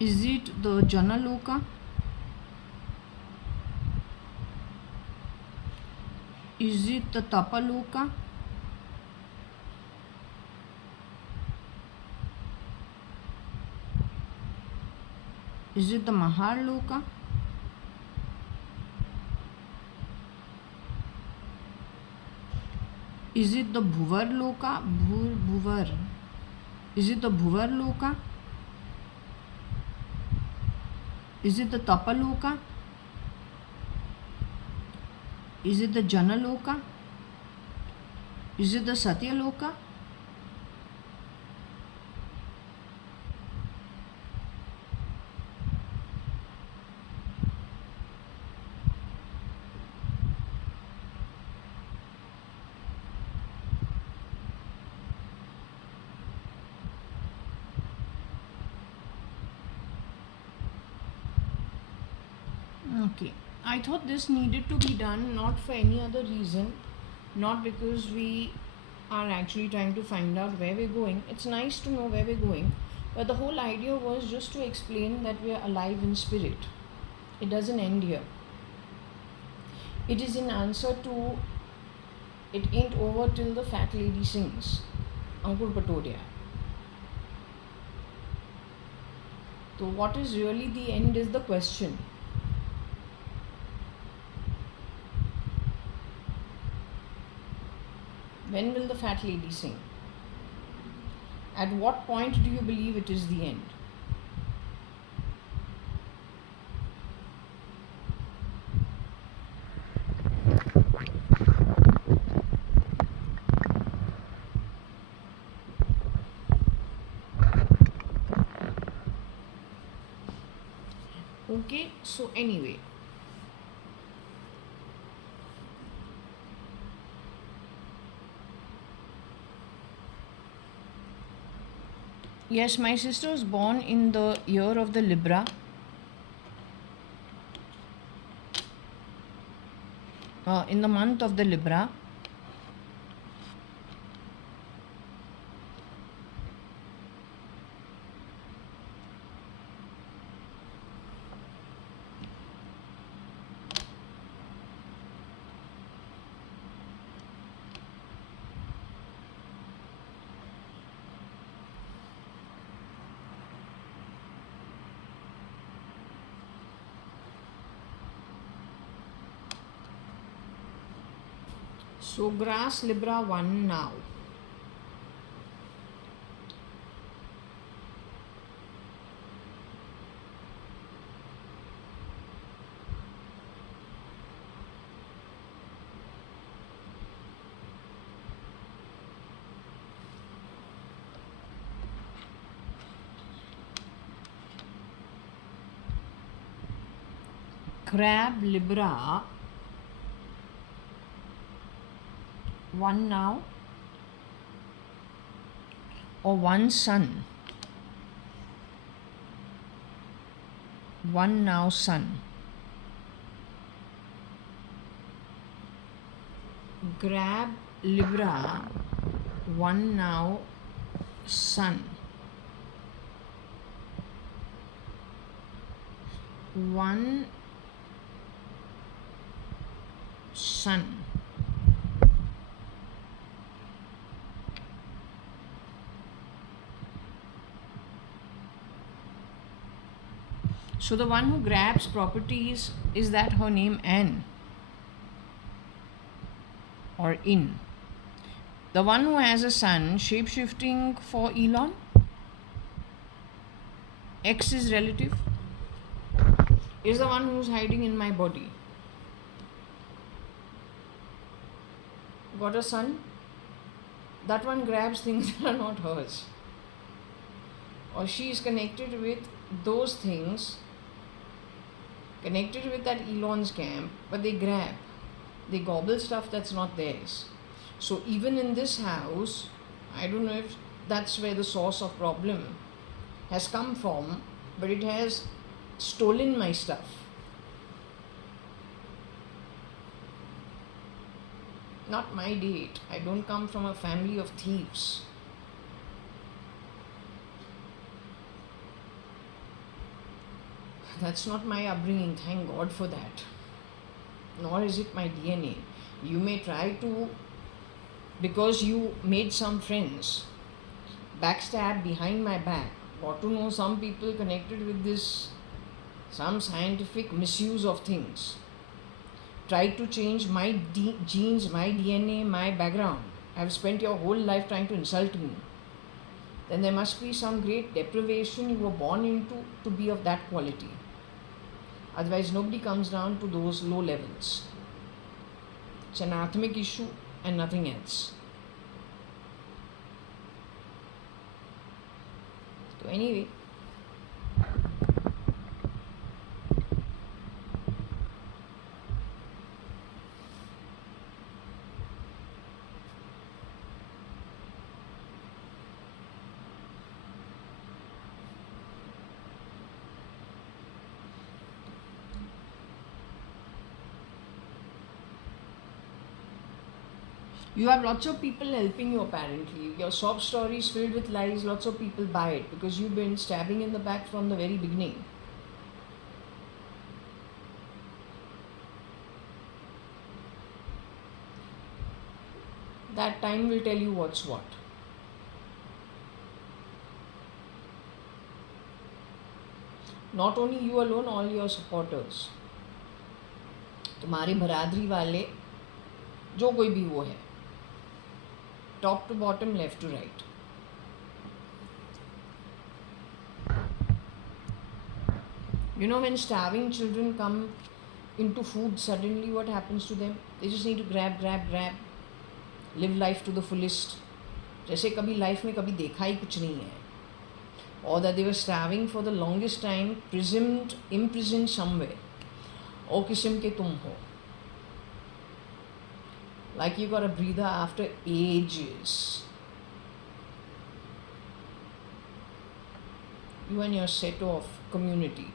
Is it the Janaloka? Is it the Tapaloka? Is it the Maharloka? Is it the Bhuvarloka? Bhuvar. Is it the Bhuvarloka? Is it the Tapaloka? Is it the Janaloka? Is it the Satyaloka? Okay, I thought this needed to be done not for any other reason, not because we are actually trying to find out where we're going. It's nice to know where we're going, but the whole idea was just to explain that we are alive in spirit. It doesn't end here. It is in answer to "It ain't over till the fat lady sings," Ankur Patodia. So what is really the end is the question. When will the fat lady sing? At what point do you believe it is the end? Okay, so anyway, yes, my sister was born in the year of the Libra. In the month of the Libra. So grass Libra 1 now. Crab Libra 1 now or 1 sun. 1 now sun. Grab Libra 1 now sun. 1 sun. So the one who grabs properties, is that her name Anne or In? The one who has a son, shape-shifting for Elon? X is relative? Is the one who's hiding in my body? Got a son? That one grabs things that are not hers. Or she is connected with those things, connected with that Elon's camp, but they grab. They gobble stuff that's not theirs. So even in this house, I don't know if that's where the source of problem has come from, but it has stolen my stuff. Not my date. I don't come from a family of thieves. That's not my upbringing, thank God for that. Nor is it my DNA. You may try to, because you made some friends, backstab behind my back. Got to know some people connected with this, some scientific misuse of things. Try to change my genes, my DNA, my background. I've spent your whole life trying to insult me. Then there must be some great deprivation you were born into to be of that quality. Otherwise, nobody comes down to those low levels. It's an atomic issue and nothing else. So anyway, you have lots of people helping you apparently. Your sob story is filled with lies, lots of people buy it because you've been stabbing in the back from the very beginning. That time will tell you what's what. Not only you alone, all your supporters. तुम्हारे बरादरी वाले जो कोई भी वो है, top to bottom, left to right. You know, when starving children come into food, suddenly what happens to them? They just need to grab, live life to the fullest. जैसे कभी लाइफ में कभी देखा ही कुछ नहीं है or that they were starving for the longest time, imprisoned somewhere. O kisam ke tum ho. Like you got a breather after ages. You and your set of community.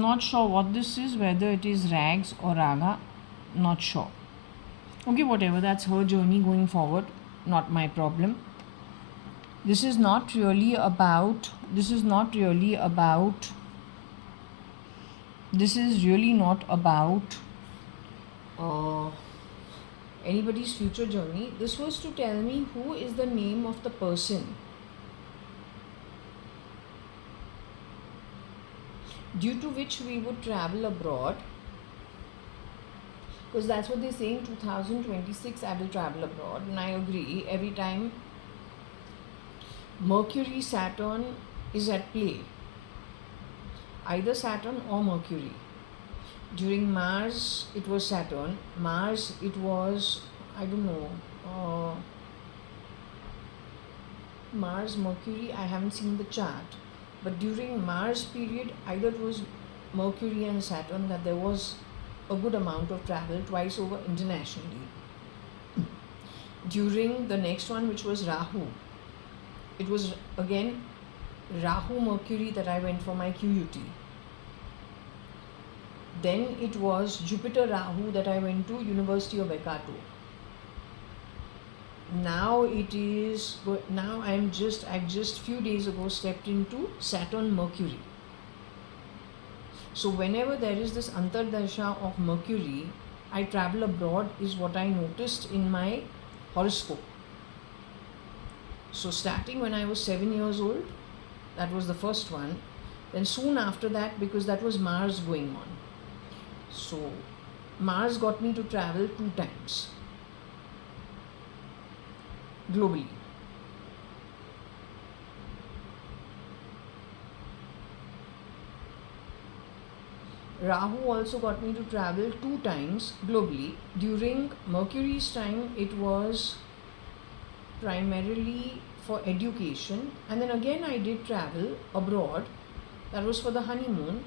Not sure what this is, whether it is rags or raga, not sure. Okay, whatever, that's her journey going forward, not my problem. This is not really about, this is really not about anybody's future journey. This was to tell me who is the name of the person due to which we would travel abroad, because that's what they're saying, 2026 I will travel abroad, and I agree. Every time Mercury Saturn is at play, either Saturn or Mercury. During Mars it was Saturn, Mars it was, I don't know, Mars, Mercury, I haven't seen the chart, but during Mars period either it was Mercury and Saturn that there was a good amount of travel twice over internationally. During the next one, which was Rahu, it was again Rahu Mercury that I went for my QUT. Then it was Jupiter Rahu that I went to University of Ekato. Now it is, now I've just few days ago stepped into Saturn Mercury. So whenever there is this Antardasha of Mercury, I travel abroad is what I noticed in my horoscope. So starting when I was 7 years old, that was the first one. Then soon after that, because that was Mars going on. So Mars got me to travel 2 times globally. Rahu also got me to travel 2 times globally. During Mercury's time, it was primarily for education, and then again I did travel abroad. That was for the honeymoon.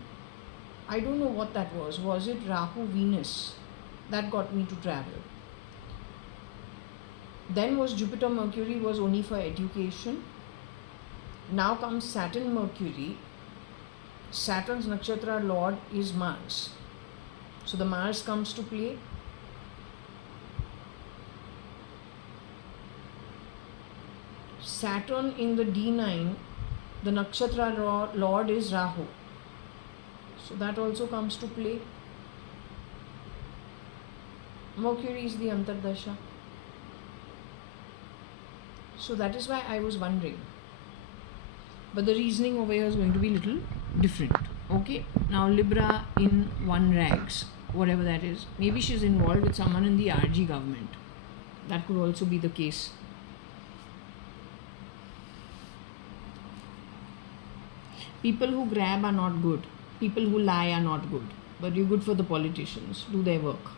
I don't know what that was. Was it Rahu Venus that got me to travel? Then was Jupiter Mercury, was only for education. Now comes Saturn Mercury. Saturn's nakshatra lord is Mars. So the Mars comes to play. Saturn in the D9, the nakshatra lord is Rahu. So that also comes to play. Mercury is the Antardasha. So that is why I was wondering. But the reasoning over here is going to be a little different. Okay, now Libra in 1 rags, whatever that is. Maybe she's involved with someone in the RG government. That could also be the case. People who grab are not good. People who lie are not good. But you're good for the politicians. Do their work.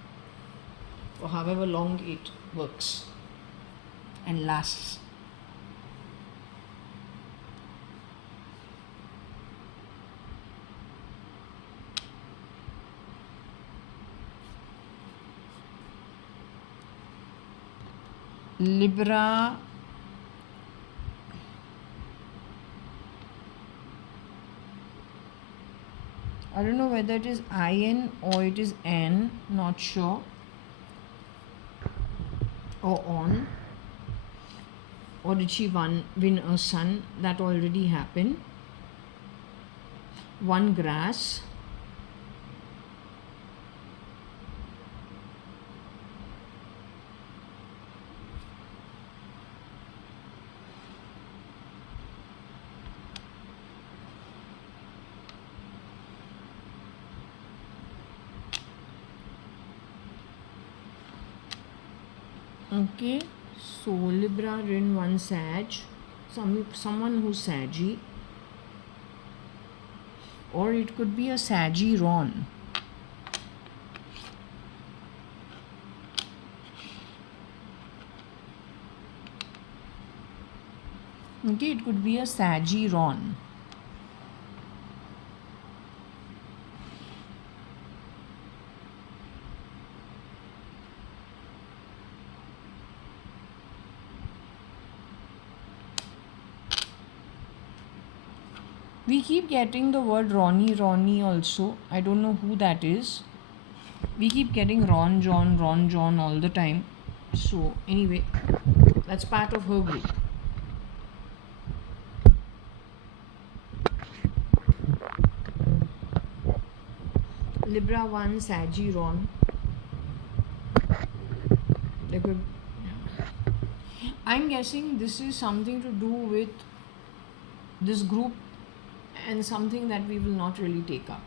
For however long it works and lasts. Libra, I don't know whether it is IN or it is N, not sure, or on, or did she win a sun? That already happened. 1 grass, Okay, so Libra Rin 1 Sag, someone who's Saggy, or it could be a Saggy Ron. Okay, it could be a Saggy Ron. We keep getting the word Ronnie also. I don't know who that is. We keep getting Ron John all the time. So, anyway, that's part of her group. Libra 1 Saggy Ron. They could, I'm guessing this is something to do with this group and something that we will not really take up.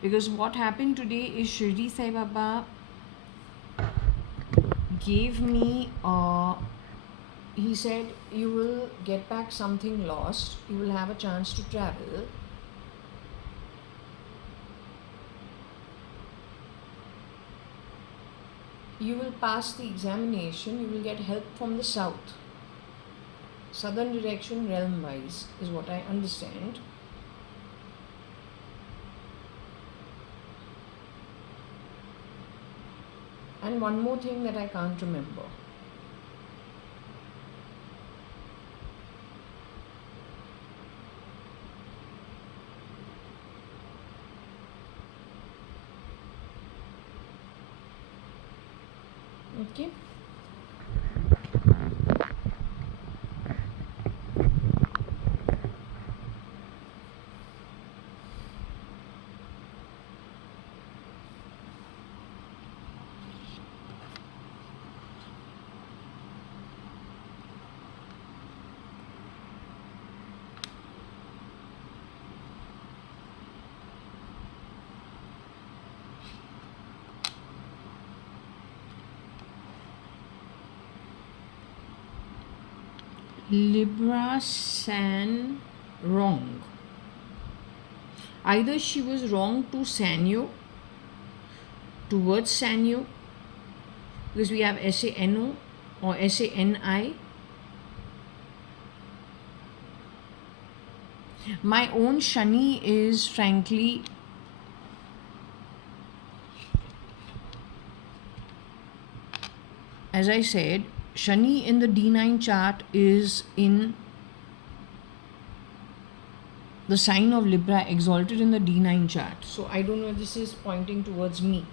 Because what happened today is Shirdi Sai Baba gave me, he said, you will get back something lost, you will have a chance to travel. You will pass the examination, you will get help from the south. Southern direction realm wise is what I understand. And one more thing that I can't remember. Okay. Libra San wrong. Either she was wrong to Sanyo, towards Sanyo, because we have SANO or SANI. My own Shani is frankly as I said, Shani in the D9 chart is in the sign of Libra, exalted in the D9 chart. So I don't know if this is pointing towards me.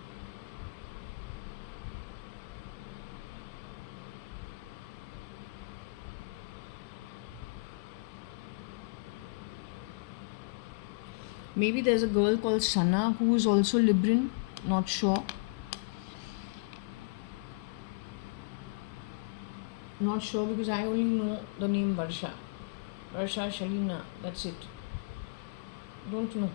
Maybe there's a girl called Sana who is also Libran, not sure. Not sure because I only know the name Varsha. Varsha Shalina, that's it. Don't know.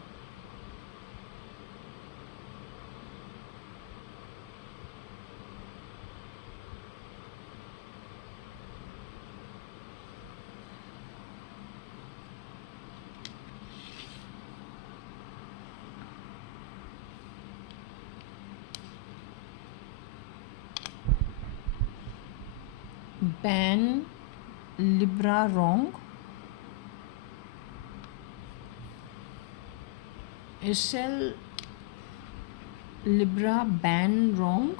Ban Libra wrong. SL Libra ban wrong.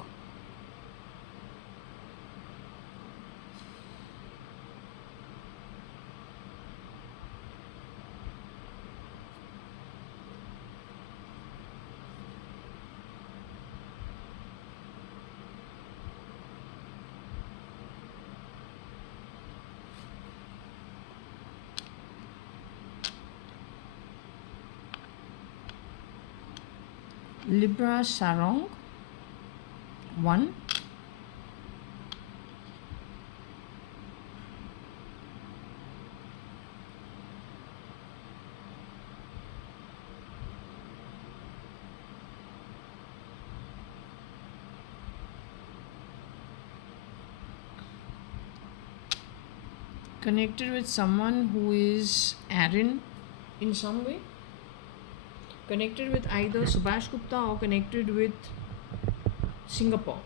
Libra Sarong 1. Connected with someone who is Aaron in some way. Connected with either Subhash Gupta or connected with Singapore.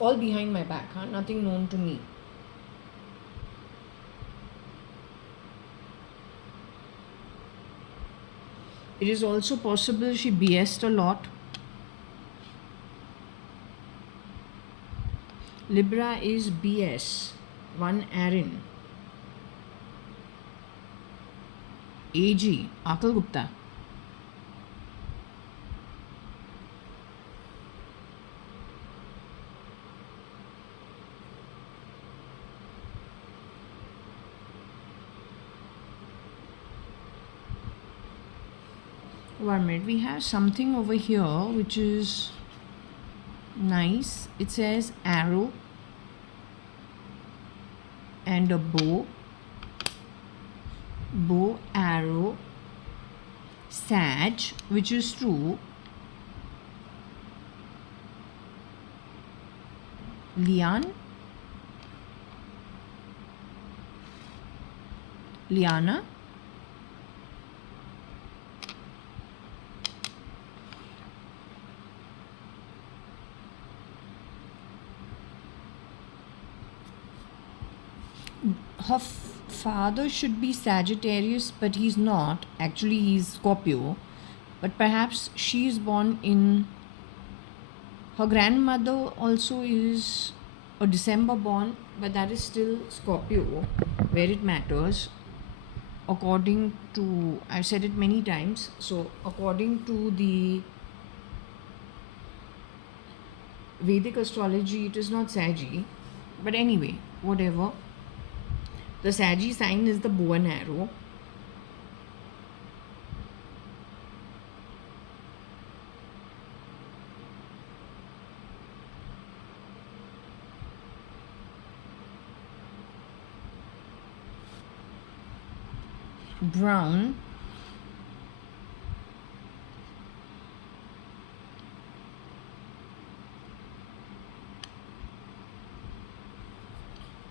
All behind my back, huh? Nothing known to me. It is also possible she BS'd a lot. Libra is BS. One Aaron. AG. Akal Gupta. One minute, we have something over here which is nice. It says arrow and a bow, arrow, sag, which is true, liana, her father should be Sagittarius, but he's not. Actually, he's Scorpio. But perhaps she is born in. Her grandmother also is a December born, but that is still Scorpio, where it matters. According to, I've said it many times, so according to the Vedic astrology, it is not Saggy. But anyway, whatever. The Saggy sign is the bow and arrow. Brown.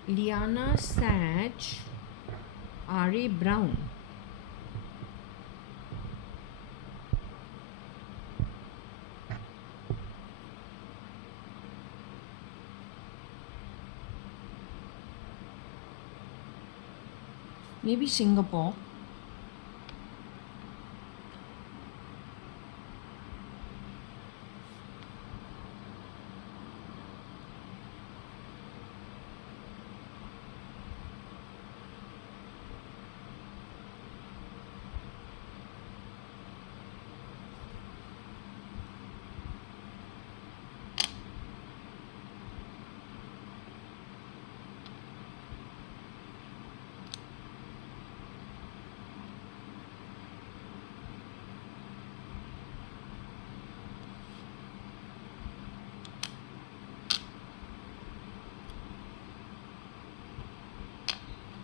Liana Sag, R.A. Brown. Maybe Singapore.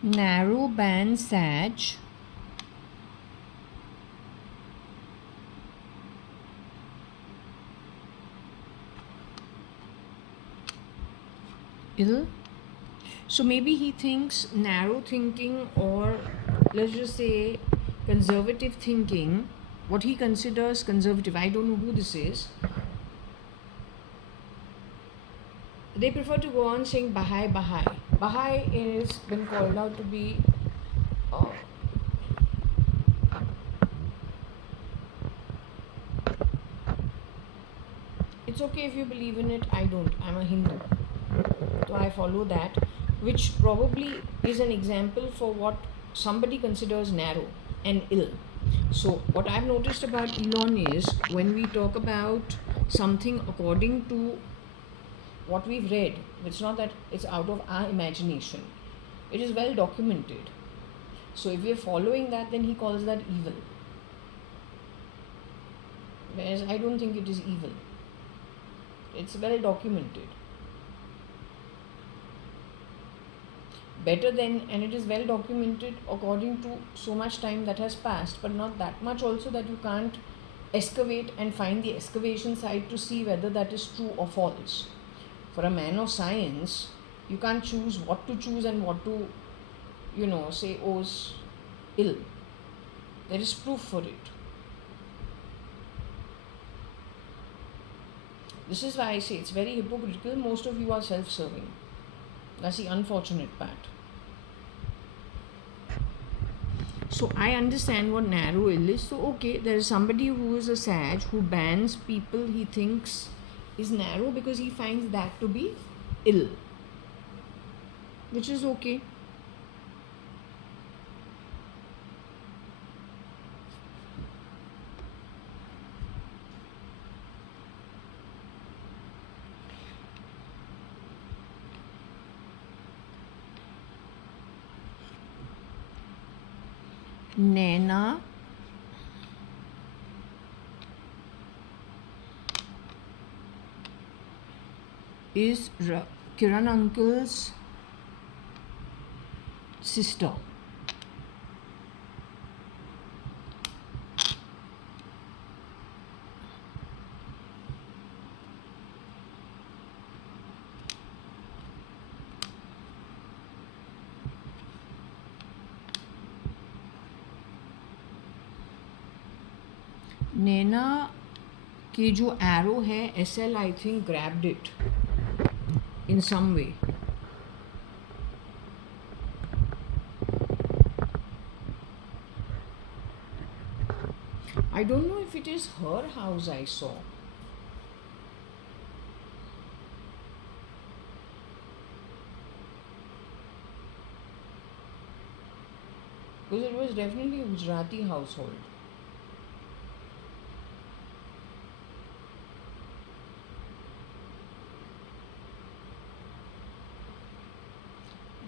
Narrow band Sag. Ill. So maybe he thinks narrow thinking, or let's just say conservative thinking, what he considers conservative. I don't know who this is. They prefer to go on saying Baha'i. Baha'i is been called out to be it's okay if you believe in it. I don't. I'm a Hindu. So I follow that, which probably is an example for what somebody considers narrow and ill. So what I've noticed about Elon is when we talk about something according to what we've read, it's not that it's out of our imagination. It is well documented. So if we're following that, then he calls that evil. Whereas I don't think it is evil. It's well documented. Better than, and it is well documented according to so much time that has passed, but not that much also that you can't excavate and find the excavation site to see whether that is true or false. For a man of science, You can't choose what to choose and what to, say, oh, is ill. There is proof for it. This is why I say it's very hypocritical. Most of you are self-serving. That's the unfortunate part. So I understand what narrow ill is. So okay, there is somebody who is a Sag who bans people he thinks is narrow because he finds that to be ill, which is okay. Naina is Kiran uncle's sister. नैना के जो arrow है SL I think grabbed it in some way. I don't know if it is her house I saw. Because it was definitely a Gujarati household.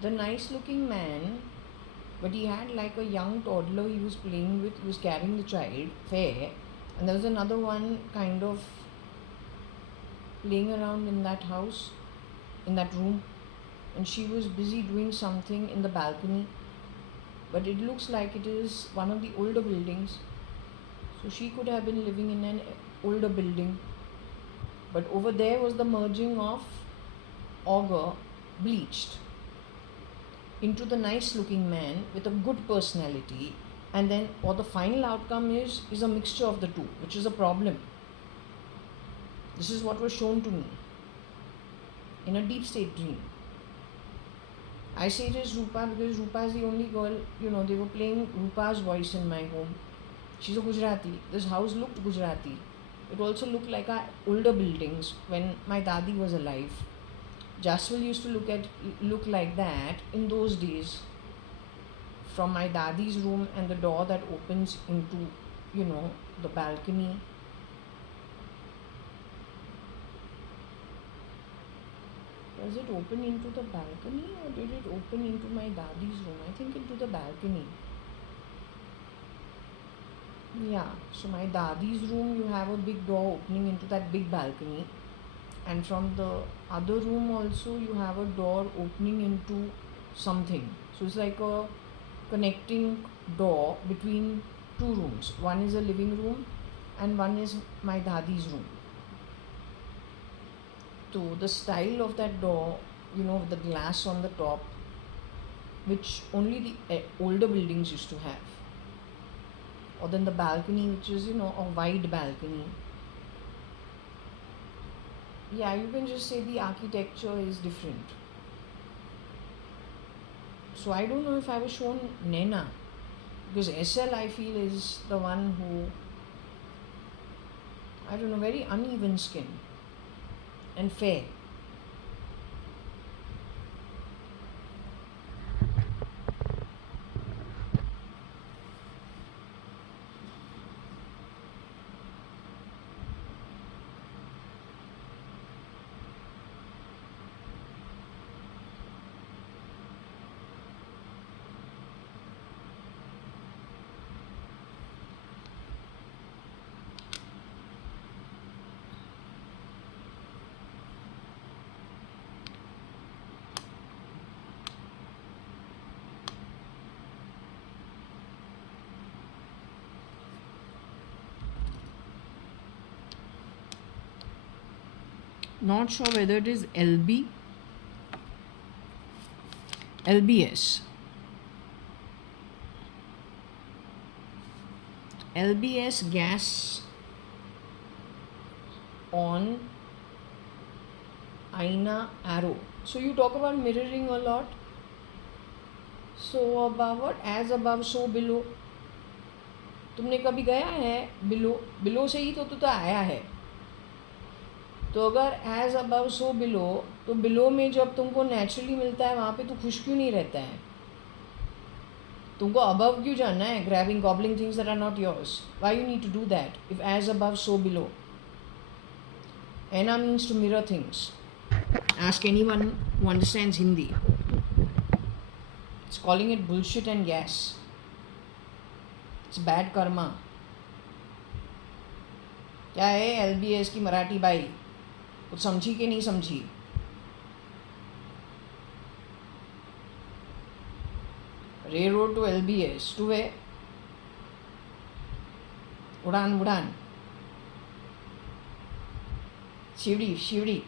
The nice looking man, but he had like a young toddler he was playing with, he was carrying the child, fair, and there was another one kind of playing around in that house, in that room, and she was busy doing something in the balcony, but it looks like it is one of the older buildings, so she could have been living in an older building. But over there was the merging of Augur, bleached, into the nice looking man with a good personality, and then what the final outcome is a mixture of the two, which is a problem. This is what was shown to me in a deep state dream. I say it is Rupa because Rupa is the only girl, they were playing Rupa's voice in my home. She's a Gujarati. This house looked Gujarati. It also looked like our older buildings when my dadi was alive. Jaswal used to look like that in those days, from my dadi's room and the door that opens into, the balcony. Does it open into the balcony or did it open into my dadi's room? I think into the balcony. Yeah, so my dadi's room, you have a big door opening into that big balcony, and from the other room also you have a door opening into something. So it's like a connecting door between two rooms. One is a living room and one is my dadi's room. So the style of that door, with the glass on the top, which only the older buildings used to have. Or then the balcony, which is, a wide balcony. Yeah, you can just say the architecture is different. So I don't know if I was shown Nena, because SL I feel is the one who, I don't know, very uneven skin and fair. Not sure whether it is LB LBS. LBS gas on Aina arrow. So you talk about mirroring a lot. So above what? As above, so below. तुमने कभी गया है below? Below से ही तो आया है. तो अगर एज अबव सो बिलो, तो बिलो में जब तुमको नेचुरली मिलता है वहाँ पे तो खुश क्यों नहीं रहता है? तुमको अबव क्यों जाना है? Grabbing gobbling things that are not yours. Why you need to do that if as above so below? एना means to mirror things. Ask anyone who understands Hindi. It's calling it bullshit and gas. It's bad karma. क्या है LBS की Marathi by? कुछ समझी कि नहीं समझी? Railroad to LBS to where? उड़ान उड़ान. Sewri Sewri.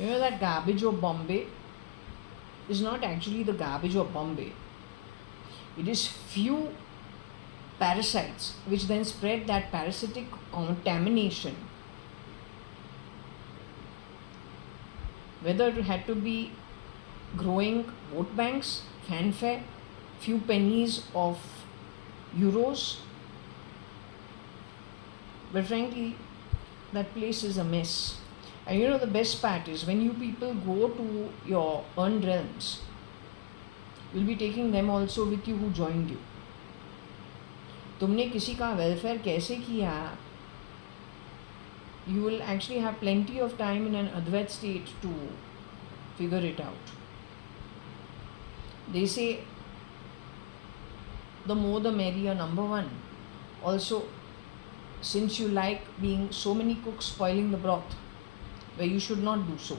You know that garbage of Bombay is not actually the garbage of Bombay. It is few parasites which then spread that parasitic contamination. Whether it had to be growing vote banks, fanfare, few pennies of euros. But frankly, that place is a mess. And you know the best part is when you people go to your earned realms, you'll be taking them also with you who joined you. तुमने किसी का welfare कैसे किया? You will actually have plenty of time in an Advait state to figure it out. They say the more the merrier, number one. Also, since you like being so many cooks spoiling the broth, where you should not do so.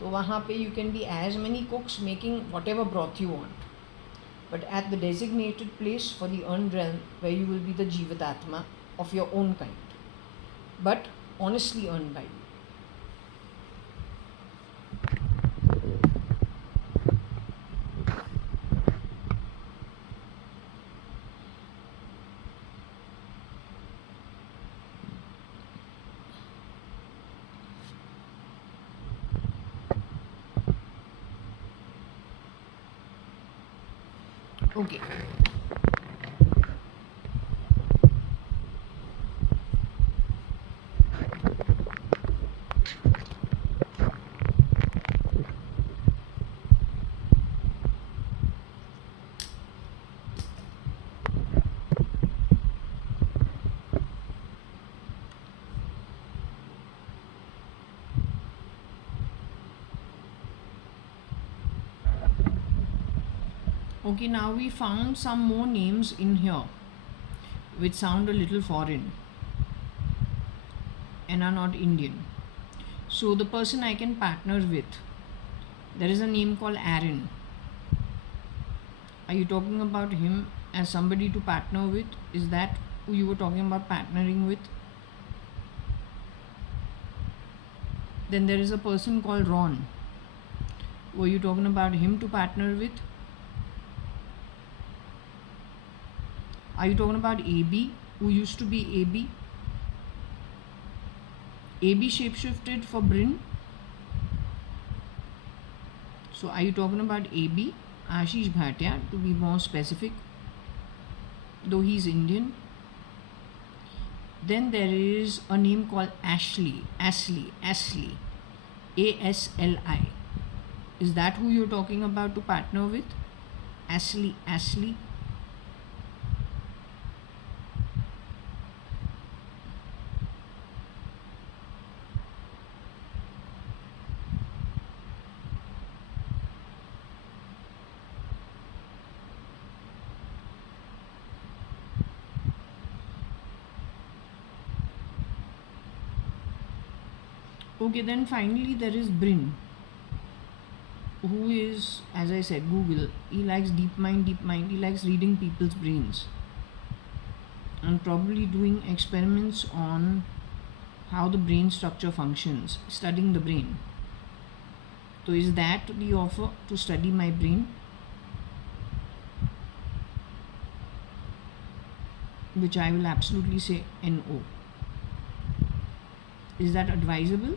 तो वहाँ पे you can be as many cooks making whatever broth you want. But at the designated place for the earned realm where you will be the Jivatatma of your own kind. But honestly earned by you. Okay. Okay, now we found some more names in here which sound a little foreign and are not Indian. So the person I can partner with, there is a name called Aaron. Are you talking about him as somebody to partner with? Is that who you were talking about partnering with? Then there is a person called Ron. Were you talking about him to partner with? Are you talking about AB, who used to be AB? AB shapeshifted for Bryn. So are you talking about AB, Ashish Bhatia, to be more specific, though he's Indian? Then there is a name called Ashley, Asli, A-S-L-I. Is that who you're talking about to partner with? Asli. Okay, then finally there is Bryn, who is, as I said, Google. He likes deep mind. He likes reading people's brains and probably doing experiments on how the brain structure functions, studying the brain. So is that the offer, to study my brain? Which I will absolutely say no. Is that advisable?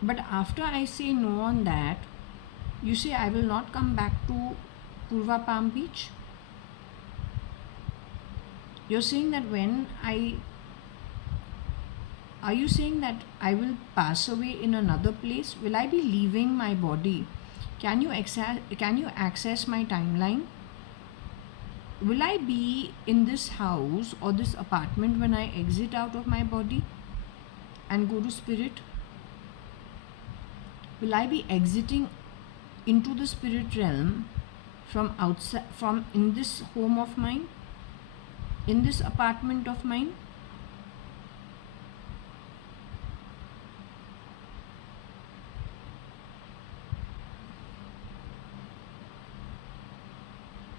But after I say no on that, you say I will not come back to Purva Palm Beach. You're saying that are you saying that I will pass away in another place? Will I be leaving my body? Can you access my timeline? Will I be in this house or this apartment when I exit out of my body and go to spirit? Will I be exiting into the spirit realm from outside, from in this home of mine, in this apartment of mine?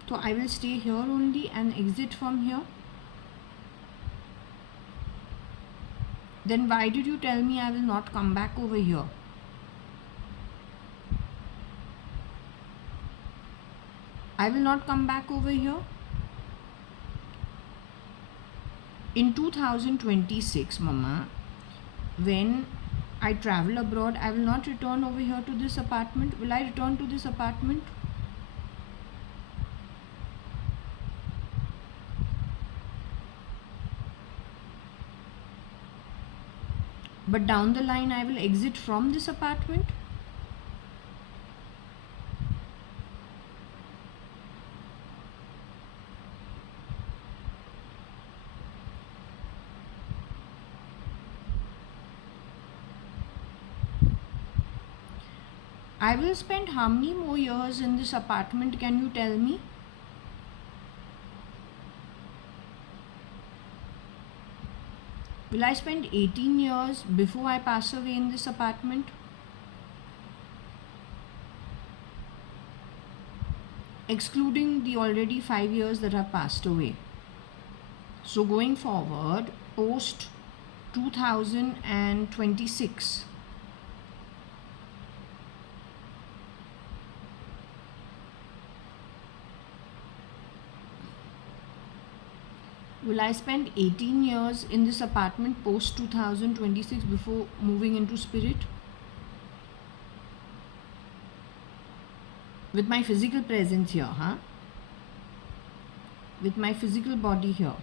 So I will stay here only and exit from here? Then why did you tell me I will not come back over here? I will not come back over here. In 2026, Mama, when I travel abroad, I will not return over here to this apartment. Will I return to this apartment? But down the line, I will exit from this apartment. I will spend how many more years in this apartment, can you tell me? Will I spend 18 years before I pass away in this apartment? Excluding the already 5 years that have passed away. So going forward, post 2026, will I spend 18 years in this apartment post 2026 before moving into spirit? With my physical presence here, huh? With my physical body here.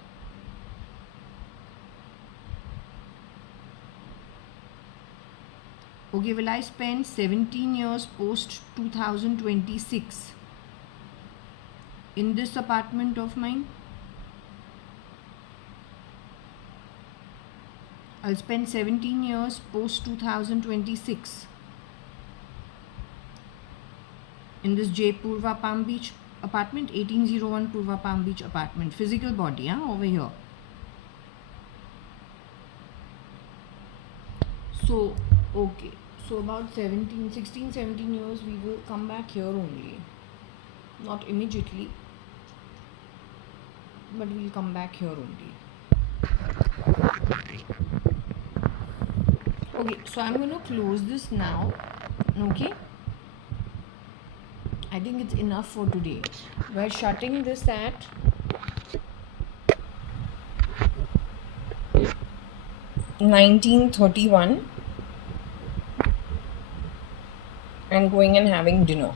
Okay, will I spend 17 years post 2026 in this apartment of mine? I'll spend 17 years post 2026 in this J Purva Palm Beach apartment, 1801 Purva Palm Beach apartment, physical body, over here. So, okay, so about 16, 17 years we will come back here only. Not immediately, but we'll come back here only. Okay, so I'm going to close this now. Okay, I think it's enough for today. We're shutting this at 19:31 and going and having dinner.